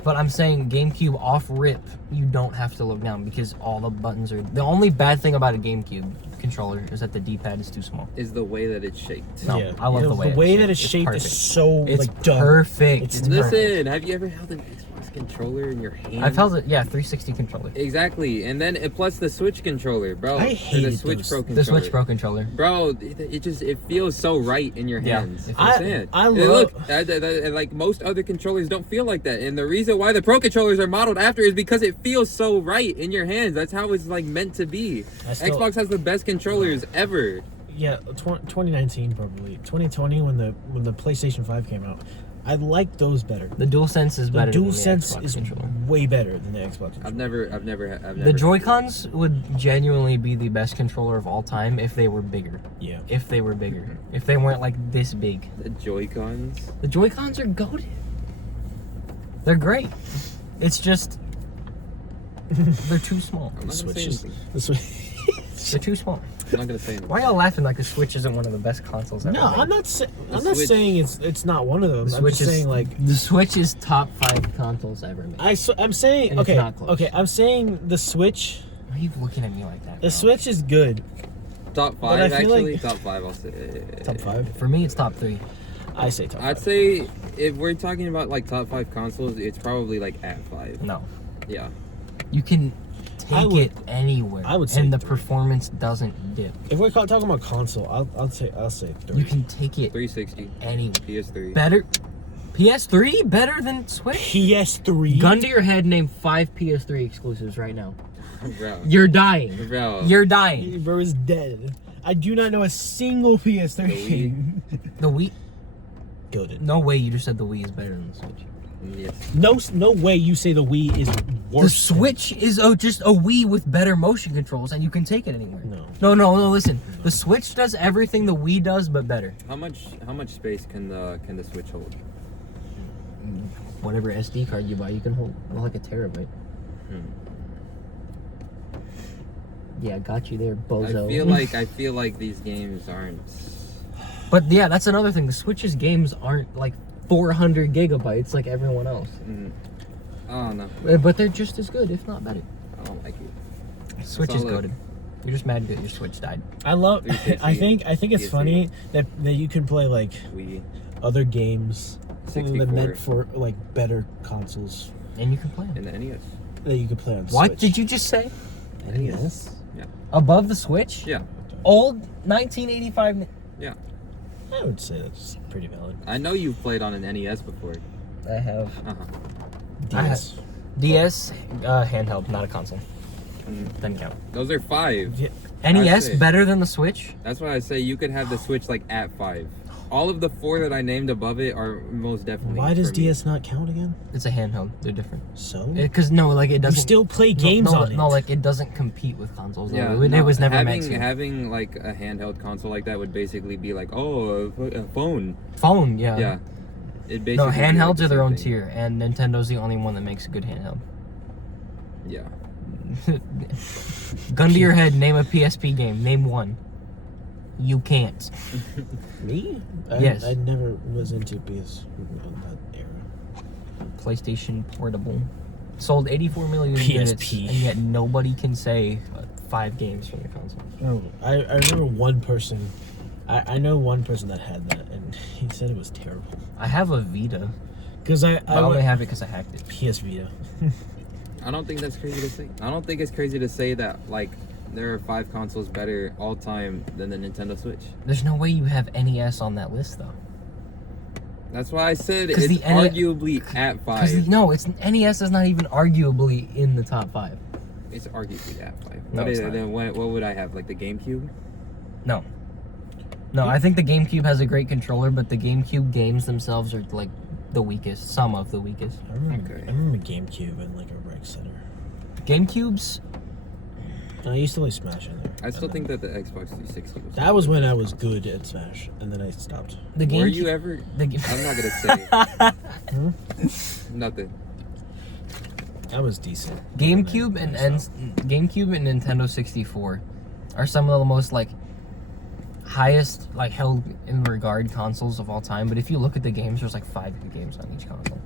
But I'm saying GameCube off rip, you don't have to look down because all the buttons are. The only bad thing about a GameCube controller is that the D-pad is too small. Is the way that it's shaped. No, I love the way that it's It's shaped perfect. is so It's like dumb. perfect. It's It's Listen, perfect. have you ever held an Xbox controller in your hand? I've held it. Yeah, 360 controller. Exactly, and then plus the Switch controller, bro. I Or hated the Switch those- Pro The controller. Switch Pro controller. Bro, it feels so right in your Yeah. hands. I- I'm saying. I And love- look, like most other controllers don't feel like that, and the reason why the Pro controllers are modeled after is because it feels so right in your hands. That's how it's like meant to be. Xbox has the best controllers ever. Yeah, 2019 probably. 2020 when the PlayStation 5 came out. I like those better. The DualSense is The better. DualSense than the Xbox is controller. way better than the Xbox. I've never. The Joy-Cons would genuinely be the best controller of all time if they were bigger. Yeah. If they were bigger. If they weren't like this big. The Joy-Cons. The Joy-Cons are goated. They're great. It's just they're too small. I'm not gonna Switch say is anything. the Switch. They're too small. I'm not gonna say anything. Why are y'all laughing like the Switch isn't one of the best consoles ever? No, made? I'm not. I'm The not Switch- saying it's not one of them. The I'm Switch just is saying like the Switch is top 5 consoles ever made. I'm saying And it's okay. not close. Okay, I'm saying the Switch. Why are you looking at me like that? The bro? Switch is good. Top But I five, feel actually. like- Top five, I'll say. Top 5. For me, it's top 3. I say top 5. I'd say if we're talking about like top 5 consoles, it's probably like at 5. No, Yeah. you can I take would- it anywhere. I would say and the 3. performance doesn't dip. If we're talking about console, I'll say 3. You can take it 360, anywhere. PS3. Better. PS3 better than Switch. PS3. Gun to your head, name 5 PS3 exclusives right now. Bro. You're dying. Bro. You're dying. Bro is dead. I do not know a single PS3 The Wii. game. The Wii. Goated. No way you just said the Wii is better than the Switch. Yes. No way you say the Wii is worse. The Switch is just a Wii with better motion controls, and you can take it anywhere. No. No. Listen, the Switch does everything the Wii does, but better. How much space can the Switch hold? Whatever SD card you buy, you can hold like a terabyte. Yeah, got you there, bozo. I feel like these games aren't. But yeah, that's another thing. The Switch's games aren't like 400 gigabytes like everyone else. Oh no. But they're just as good, if not better. I don't like it. Switch is all goated. You're just mad that your Switch died. I love. 360, I think it's PS3. funny that you can play like Wii. other games that 64. meant for like better consoles And you can play In it. the NES. that you could play on What Switch. did you just say? NES? Above the Switch? Yeah. Old 1985. I would say that's pretty valid. I know you've played on an NES before. I have DS. DS handheld, not a console. Mm. Doesn't count. Those are 5. NES say. better than the Switch? That's why I say you could have the Switch like at 5. All of the 4 that I named above it are most definitely. Why does for me. DS not count again? It's a handheld. They're different. So Because no, like it you doesn't. still play games on it. No, like it doesn't compete with consoles. Yeah, It was never having, meant to. Having like a handheld console like that would basically be like, oh, a phone. Phone, yeah. Yeah. It basically No, be like handhelds the are their same own thing. tier, and Nintendo's the only one that makes a good handheld. Yeah. Gun to your head, name a PSP game. Name one. You can't. Me? Yes. I never was into PS in that era. PlayStation Portable. Sold 84 million PSP. units, and yet nobody can say 5 games from the console. Oh, I remember one person. I know one person that had that, and he said it was terrible. I have a Vita. Because I only went have it because I hacked it. PS Vita. I don't think that's crazy to say. I don't think it's crazy to say that like there are 5 consoles better all time than the Nintendo Switch. There's no way you have NES on that list, though. That's why I said 'Cause it's the arguably at 5. No, it's NES is not even arguably in the top 5. It's arguably at 5. No, it's not. Then what would I have? Like the GameCube? No. No, I think the GameCube has a great controller, but the GameCube games themselves are like the weakest. Some of the weakest. I remember, Okay. I remember GameCube and like a rec center. GameCubes. And I used to play Smash in there. I still And think that the Xbox 360 was. that was when I was good at Smash, and then I stopped. The GameCube. Were you ever? The ga- I'm not gonna say nothing. I was decent. GameCube and GameCube and Nintendo 64 are some of the most like highest like held in regard consoles of all time. But if you look at the games, there's like 5 good games on each console.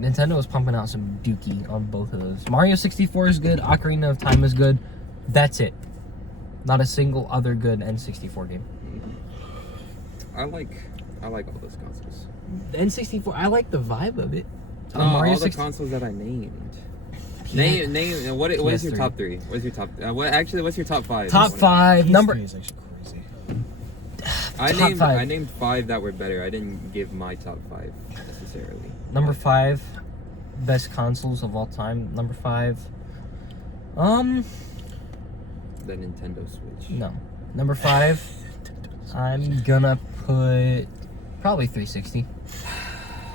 Nintendo is pumping out some dookie on both of those. Mario 64 is good. Ocarina of Time is good. That's it. Not a single other good N64 game. I like all those consoles. The N64, I like the vibe of it. No, all the consoles that I named. Name. What is your PS3. top 3? What's your top? What's your top 5? Top 5 number. PS3 is actually crazy. top 5. I named 5 that were better. I didn't give my top 5 necessarily. Number 5, best consoles of all time. Number 5, The Nintendo Switch. no. Number 5, I'm gonna put probably 360.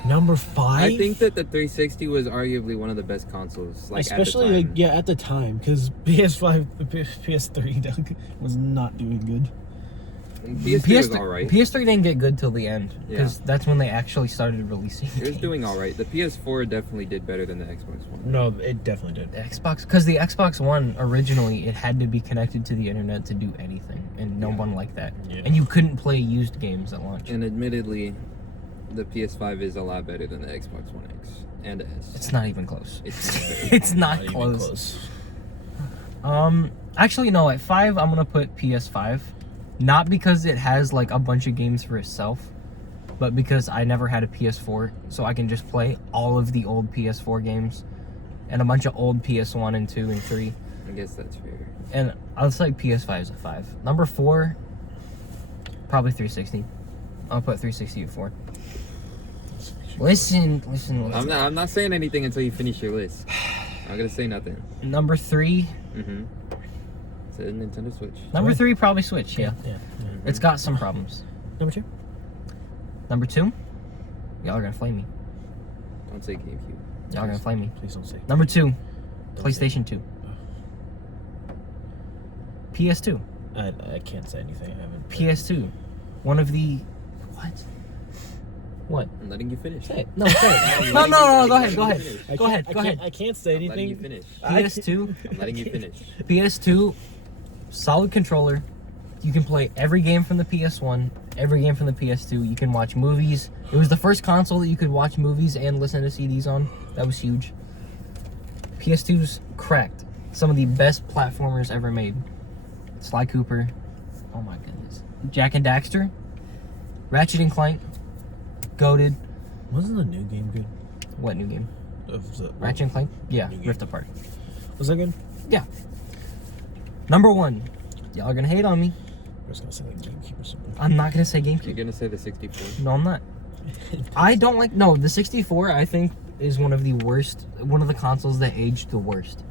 Number 5. I think that the 360 was arguably one of the best consoles. Like especially at the time. like at the time, because PS5, PS3 Doug, was not doing good. PS3 was alright. PS3 didn't get good till the end because that's when they actually started releasing. It was doing alright. The PS4 definitely did better than the Xbox One. No, it definitely did. The Xbox, because the Xbox One originally it had to be connected to the internet to do anything, and no one liked that. Yeah. And you couldn't play used games at launch. And admittedly, the PS5 is a lot better than the Xbox One X and S. It's not even close. It's It's not even close. Actually, no. At 5, I'm gonna put PS5, not because it has like a bunch of games for itself, but because I never had a PS4, so I can just play all of the old PS4 games, and a bunch of old PS1 and 2 and 3. I guess that's fair. And I'll say PS5 is a 5. Number 4, probably 360. I'll put 360 at 4. Listen. I'm not saying anything until you finish your list. I'm gonna say nothing. Number 3, Mm-hmm. It's a Nintendo Switch. Number 3, probably Switch. Yeah, Yeah. it's got some problems. Number 2. Number 2, y'all are gonna flame me. Don't say GameCube. Y'all are gonna flame me. Please don't say. Number 2, Don't PlayStation 2. PS2. I can't say anything. I haven't. PS2. One of the what? What? I'm letting you finish. Say it. No, say it. No, go ahead. Go ahead. I can't say I'm letting you anything. finish. PS2. I'm letting you finish. PS2. Solid controller. You can play every game from the PS1, every game from the PS2. You can watch movies. It was the first console that you could watch movies and listen to CDs on. That was huge. PS2's cracked. Some of the best platformers ever made. Sly Cooper. Oh my goodness. Jack and Daxter. Ratchet and Clank. Goated. Wasn't the new game good? What new game? Of the Ratchet and Clank? Yeah, New game. Rift Apart. Was that good? Yeah. Number 1. Y'all are gonna hate on me. I was gonna say like GameCube or something. I'm not gonna say You're GameCube. gonna say the 64. No, I'm not. I don't like. No, the 64. I think is one of the worst. One of the consoles that aged the worst.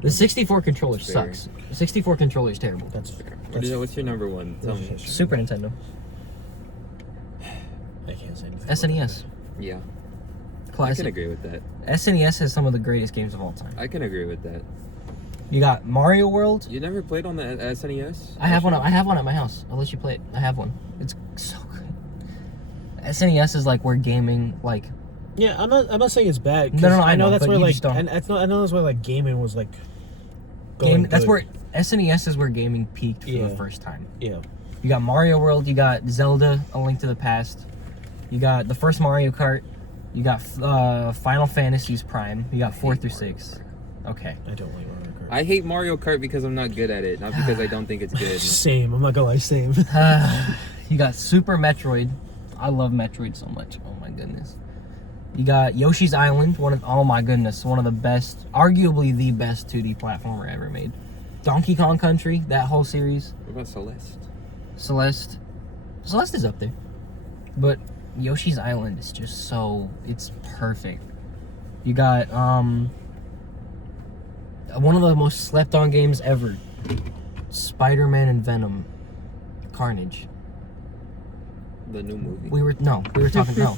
The 64 controller Fair. sucks. The 64 controller is terrible. That's fair. What's your number 1? Tell me. Super Nintendo. I can't say anything. SNES. Yeah, I can Classic. agree with that. SNES has some of the greatest games of all time. I can agree with that. You got Mario World. You never played on the SNES? I have one. I have one at my house. I'll let you play it. I have one. It's so good. SNES is like where gaming, like, Yeah, I'm not saying it's bad. 'cause No, I know, that's but where you like, just don't. and that's not. I know that's where like gaming was like. game. going That's good. where SNES is where gaming peaked for Yeah. the first time. Yeah. You got Mario World, you got Zelda, A Link to the Past, you got the first Mario Kart, you got Final Fantasy's Prime, you got 4 through 6. Okay. I don't like Mario Kart. I hate Mario Kart because I'm not good at it, not because I don't think it's good. Same. I'm not gonna lie. Same. You got Super Metroid. I love Metroid so much. Oh my goodness. You got Yoshi's Island, oh my goodness, one of the best, arguably the best 2D platformer ever made. Donkey Kong Country, that whole series. What about Celeste? Celeste is up there. But Yoshi's Island is just so, it's perfect. You got one of the most slept on games ever. Spider-Man and Venom. Carnage. The new movie. We were talking no.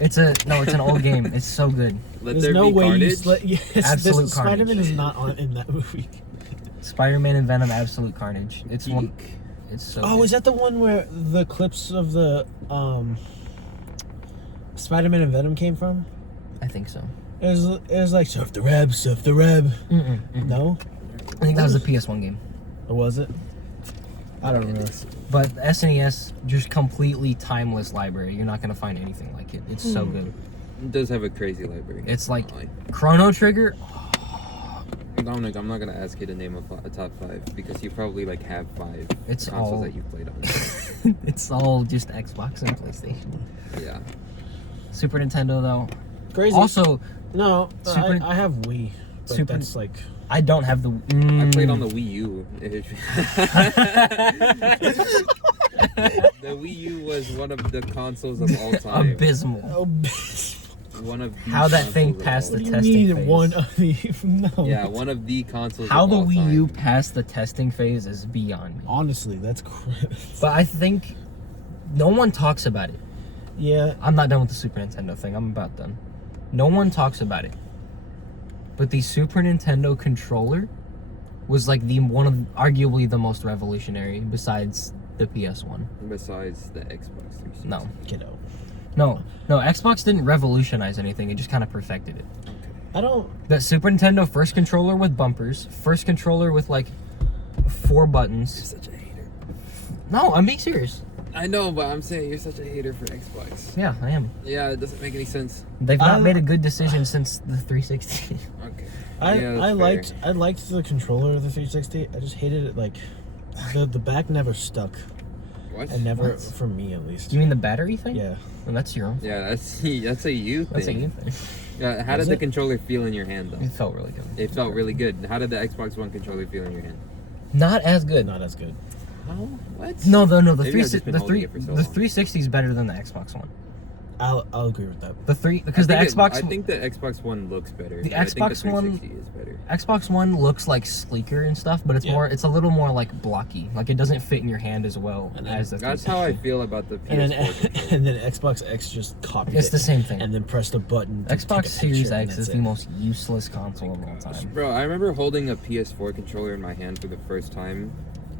It's an old game. It's so good. Let There's there no be way carnage. Yes, Absolute Spider-Man carnage. is not in that movie. Spider-Man and Venom Absolute Carnage. It's one Geek. it's so Oh, good. is that the one where the clips of the Spider-Man and Venom came from? I think so. It was like surf the reb. Mm-mm. No, I think that was the PS1 game. or was it? I don't know. But SNES, just completely timeless library. You're not gonna find anything like it. It's so good. It does have a crazy library. It's like Not lying. Chrono Trigger. Dominic, I'm not gonna ask you to name a top 5 because you probably like have 5 It's consoles all- that you've played on. It's all just Xbox and PlayStation. Yeah. Super Nintendo though. Crazy. Also, no, Super- I have Wii. But Super- that's like I don't have the. I played on the Wii U. The Wii U was one of the consoles of all time. Abysmal. oh, One of the How that thing consoles of passed all the what do you time. testing mean phase. one of the no? Yeah, one of the consoles. How of the all Wii time. U passed the testing phase is beyond me. Honestly, that's crazy. But I think no one talks about it. Yeah, I'm not done with the Super Nintendo thing. I'm about done. No one talks about it. But the Super Nintendo controller was like arguably the most revolutionary besides the PS1. Besides the Xbox 360. No. get out. No, Xbox didn't revolutionize anything. It just kind of perfected it. Okay. I don't. The Super Nintendo first controller with bumpers, first controller with like 4 buttons. You're such a hater. No, I'm being serious. I know, but I'm saying you're such a hater for Xbox. Yeah, I am. Yeah, it doesn't make any sense. They've not I- made a good decision since the 360. Okay. I Yeah, that's I liked the controller of the 360. I just hated it like the back never stuck. What? And never What? for me at least. You mean the battery thing? Yeah. Well, that's your own. Yeah, that's a you thing. That's a you thing. Yeah, how Is did the it? controller feel in your hand though? It felt really good. It felt really good. How did the Xbox One controller feel in your hand? Not as good. Not as good. How? What? No, the Maybe I've just been holding it for so long. 360 is better than the Xbox One. I'll agree with that. The three, because the Xbox. I think the Xbox One looks better. The but I think Xbox the One- 360 is better. Xbox One looks like sleeker and stuff, but it's Yeah. more. It's a little more like blocky. Like it doesn't fit in your hand as well And then as the. That's how I feel about the And then, PS4 controller. and then Xbox X just copied It's it the same thing. and then pressed a button. To Xbox take a Series picture, and X is that's the it. most useless console of all time. Bro, I remember holding a PS4 controller in my hand for the first time,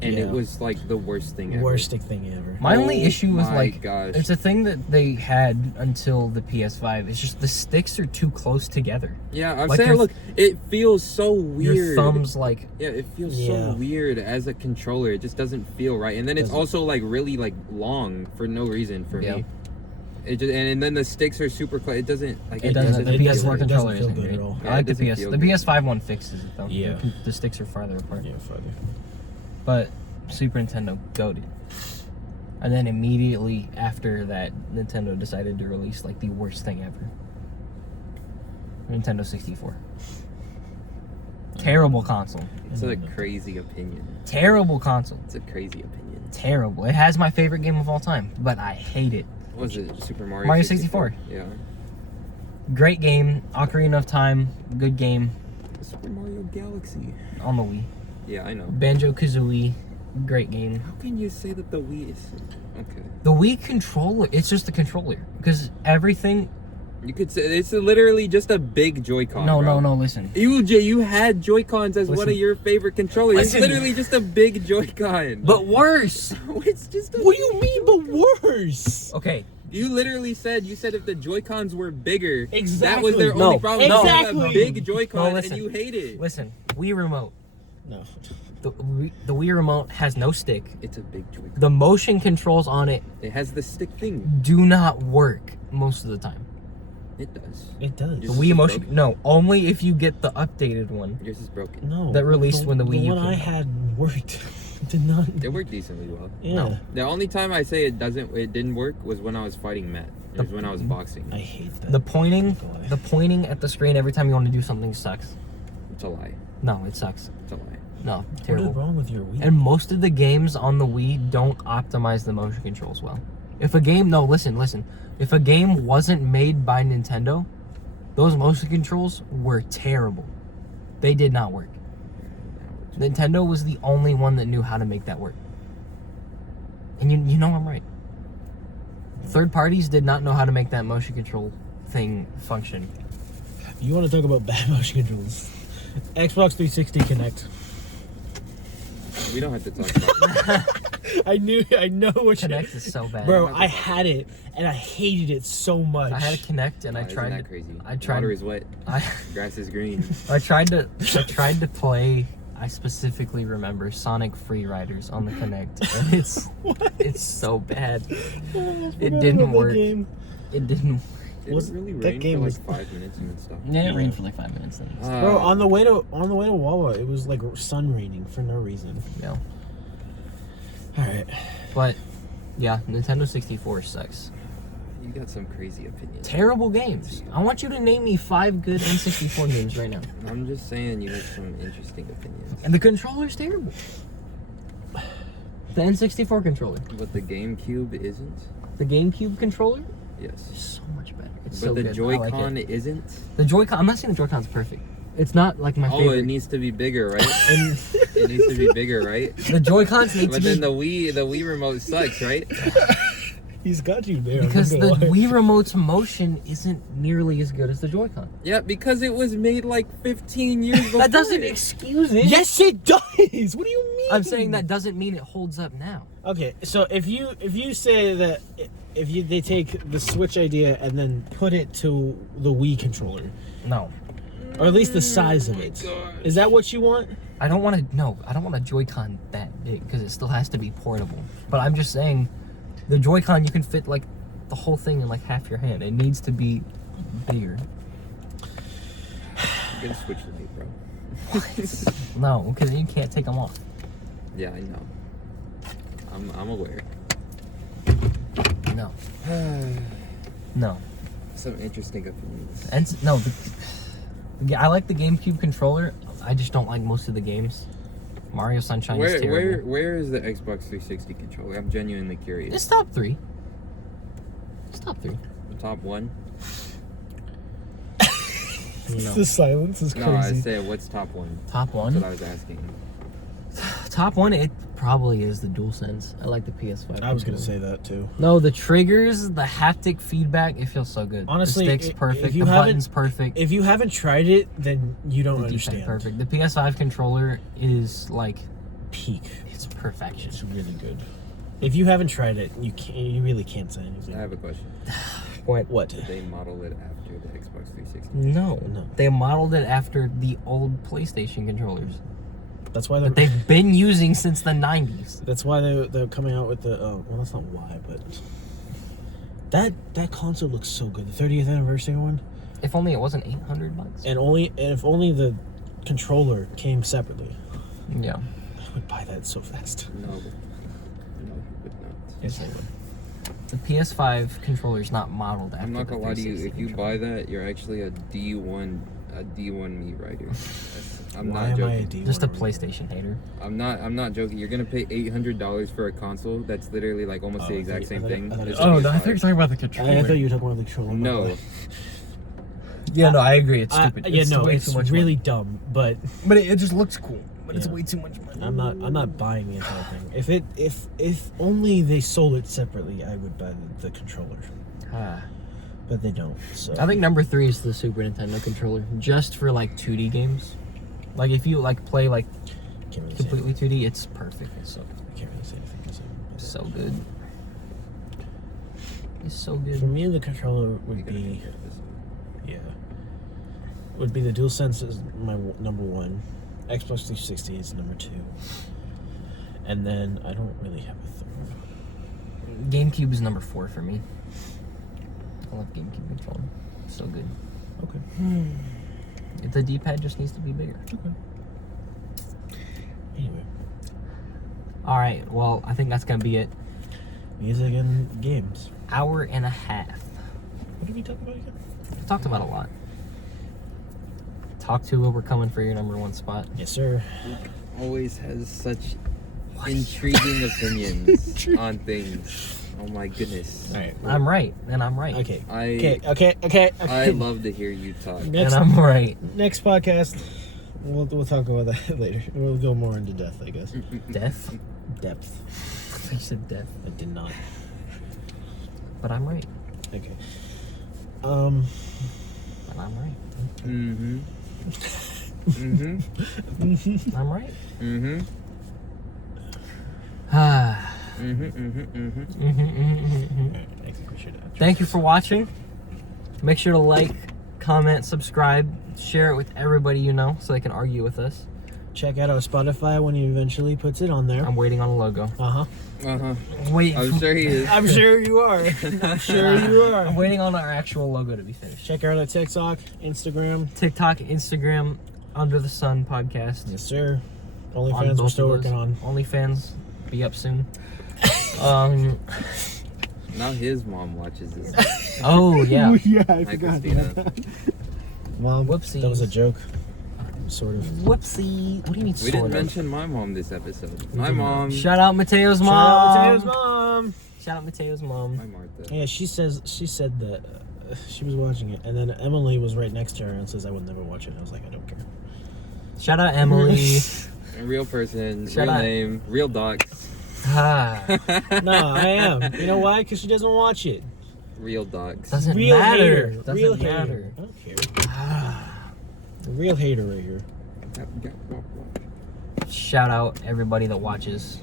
and Yeah. it was like the worst thing ever. Worst thing ever. My only issue was my like, gosh. it's a thing that they had until the PS5. It's just the sticks are too close together. Yeah, I'm like saying, your- look, it feels so weird. Your thumbs like. Yeah, it feels Yeah. so weird as a controller. It just doesn't feel right. And then it's Doesn't. also like really like long for no reason for Yeah. me. It just, and then the sticks are super close. It doesn't like It doesn't. The it PS4 doesn't- it controller doesn't isn't feel good great. at all. Yeah, I it like the doesn't PS. feel The good. PS5 one fixes it though. Yeah. The sticks are farther apart. Yeah, funny. But Super Nintendo goated. And then immediately after that, Nintendo decided to release like the worst thing ever. Nintendo 64. Terrible console. It's a crazy opinion. Terrible console. It's a crazy opinion. Terrible. It has my favorite game of all time, but I hate it. What was it? Super Mario. Mario 64. Yeah. Great game. Ocarina of Time. Good game Super Mario Galaxy. on the Wii. Yeah, I know. Banjo Kazooie. Great game. How can you say that the Wii is okay? The Wii controller. It's just the controller because everything. You could say it's literally just a big Joy-Con. No, bro. no, no. Listen. You had Joy-Cons as one Listen. of your favorite controllers. Listen. It's literally just a big Joy-Con. But worse. It's just a What do you mean, but worse? Okay. You literally said if the Joy-Cons were bigger, that Exactly. was their No. only problem. No. You have a Exactly. big Joy-Con No, and listen. you hate it. Listen. Wii remote. No. The Wii remote has no stick. It's a big Joy-Con. The motion controls on it It has the stick thing. do not work most of the time. It does. It does. The Yours Wii is motion. broken? No, only if you get the updated one. Yours is broken. No. That released when the Wii The U one I came out. had worked. Did not. It worked decently well. Yeah. No. The only time I say it didn't work was when I was fighting Matt. It was when I was boxing. I hate that. The pointing Boy. the pointing at the screen every time you want to do something sucks. It's a lie. No, it sucks. It's a lie. No, What is terrible. wrong with your Wii? And most of the games on the Wii don't optimize the motion controls well. If a game, no, listen. If a game wasn't made by Nintendo, those motion controls were terrible. They did not work. Nintendo was the only one that knew how to make that work. And you know I'm right. Third parties did not know how to make that motion control thing function. You want to talk about bad motion controls? Xbox 360 Connect. We don't have to talk about it. I know what you. Connect is so bad. Bro, I had it and I hated it so much. I had a Connect and I Isn't tried that to, crazy? I tried- Water is wet. I Grass is green. I tried to play. I specifically remember Sonic Free Riders on the Connect, and it's so bad. It didn't work. It didn't. It Was- really that rained game for was- like 5 minutes and then stopped. Yeah, it rained for like 5 minutes. Then. Bro, on the way to Wawa, it was like sun raining for no reason. No, All right. but yeah, Nintendo 64 sucks. You got some crazy opinions. Terrible games. I want you to name me 5 good N64 games right now. I'm just saying you have some interesting opinions. And the controller's terrible. The N64 controller, But the GameCube isn't? the GameCube controller, is Yes. so much better. It's But so the good. I Joy-Con like it. isn't? The Joy-Con. I'm not saying the Joy-Con's perfect. It's not like my Oh, favorite. it needs to be bigger, right? And It needs to be bigger, right? the Joy-Cons need to But be then the Wii remote sucks, right? He's got you there. because I'm the not gonna lie. Wii remote's motion isn't nearly as good as the Joy-Con. Yeah, because it was made like 15 years before. That doesn't excuse it. Yes, it does. What do you mean? I'm saying that doesn't mean it holds up now. Okay, so if you say that they take the Switch idea and then put it to the Wii controller, No, or at least the size of it, is that what you want? I don't want to. No, I don't want a Joy-Con that big because it still has to be portable. But I'm just saying, the Joy-Con you can fit like the whole thing in like half your hand. It needs to be bigger. Get a Switch Lite, bro. No, because you can't take them off. Yeah, I know. I'm aware. No, no. Some interesting opinions. And no, I like the GameCube controller. I just don't like most of the games. Mario Sunshine is terrible. Where is the Xbox 360 controller? I'm genuinely curious. It's top 3. It's top 3. Top one? No. The silence is crazy. No, I said what's top one? Top That's what I one? was asking. Top one, it probably is the DualSense. I like the PS5. I was gonna controller. say that too. No, the triggers, the haptic feedback, it feels so good. Honestly, the stick's if perfect. you The haven't- button's perfect. If you haven't tried it, then you don't The D-pad understand. perfect. The PS5 controller is like Peak. it's perfection. It's really good. If you haven't tried it, you really can't say I anything. have a question. What? Did they model it after the Xbox 360? No, No. they modeled it after the old PlayStation controllers That's why that they're they've been using since the 90s. That's why they're coming out with the. Oh, well, that's not why, but that console looks so good. The 30th anniversary one, If only it wasn't $800. and if only the controller came separately, Yeah. I would buy that so fast. No, you would not. Yes, I would. The PS5 controller is not modeled after I'm not the gonna lie to you. 360 If you controller. buy that, you're actually a D1 meat rider. I'm Why not am I a joking. D1? Just a PlayStation hater. I'm not joking. You're gonna pay $800 for a console that's literally like almost Oh, the I exact thought- same I thing. thought- It's oh, a no, PS5. talking about the I thought you were talking about the controller. No, Yeah, no, I agree. It's stupid. Yeah, no, way it's too much really money. dumb, but But it just looks cool. But it's Yeah. way too much money. I'm not buying the entire thing. If only they sold it separately, I would buy the controller. Ah. But they don't. So I think number 3 is the Super Nintendo controller, just for like 2D games. Like if you like play like can't really say completely 2D, it's perfect. It's so I can't really say anything. 'Cause so good. It's so For good. me, the controller you would gotta be compare this one. yeah, would be the DualSense is my number one, Xbox 360 is number 2, and then I don't really have a third. GameCube is number 4 for me. I love GameCube controller. So good. Okay. The D-pad just needs to be bigger. Anyway, All right. Well, I think that's gonna be it. music and games. Hour and a half. What did we talk about again? We talked about a lot. Talk to we're coming for your number 1 spot. Yes, sir. Always has such intriguing opinions on things. Oh my goodness. All right. I'm right, and I'm right. Okay. I Okay. I love to hear you talk. Next, And I'm right. next podcast, we'll talk about that later. We'll go more into depth, I guess. Death? Depth. I said death, I did not. but I'm right. Okay. But I'm right. Mm-hmm. Mm-hmm. I'm right. Mm-hmm. Ah. Mm-hmm. Alright, I think we should. Thank you for watching. Make sure to like, comment, subscribe, share it with everybody you know so they can argue with us. Check out our Spotify when he eventually puts it on there. I'm waiting on a logo. Uh-huh. Uh-huh. Wait, I'm sure he is. I'm sure you are. I'm sure you are. I'm waiting on our actual logo to be finished. Check out our TikTok, Instagram. TikTok, Instagram, Under the Sun podcast. Yes, sir. On OnlyFans we're both still of those. working on. OnlyFans, be up soon. Now his mom watches this. Oh yeah. yeah, I Hi, Christina. Mom, Whoopsie. that was a joke. Sort of. Whoopsie. What do you mean We sort didn't of? mention my mom this episode. We My did not. mom. Shout out Mateo's mom. Shout out Mateo's mom. Shout out Mateo's mom. My Martha. Yeah, she said that she was watching it, and then Emily was right next to her and says, "I would never watch it." I was like, "I don't care." Shout out Emily. A real person, Shout real out. name, real docs. Ah, No, I am. You know why? Because she doesn't watch it. Real docs. doesn't Real matter. hater. Doesn't Real matter. hater. I don't care. A real hater right here. Shout out everybody that watches.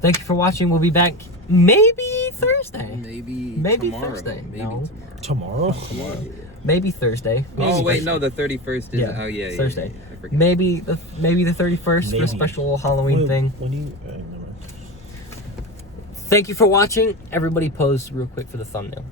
Thank you for watching. We'll be back maybe Thursday. Maybe tomorrow. Thursday. Maybe No. Tomorrow? tomorrow. Yeah. Maybe Thursday. Oh Maybe wait, Thursday. no, the 31st is. Yeah, Oh yeah, Thursday. Yeah, I forgot. Maybe the 31st for a Maybe. special Halloween thing. When do you? Never mind. Thank you for watching. Everybody pose real quick for the thumbnail.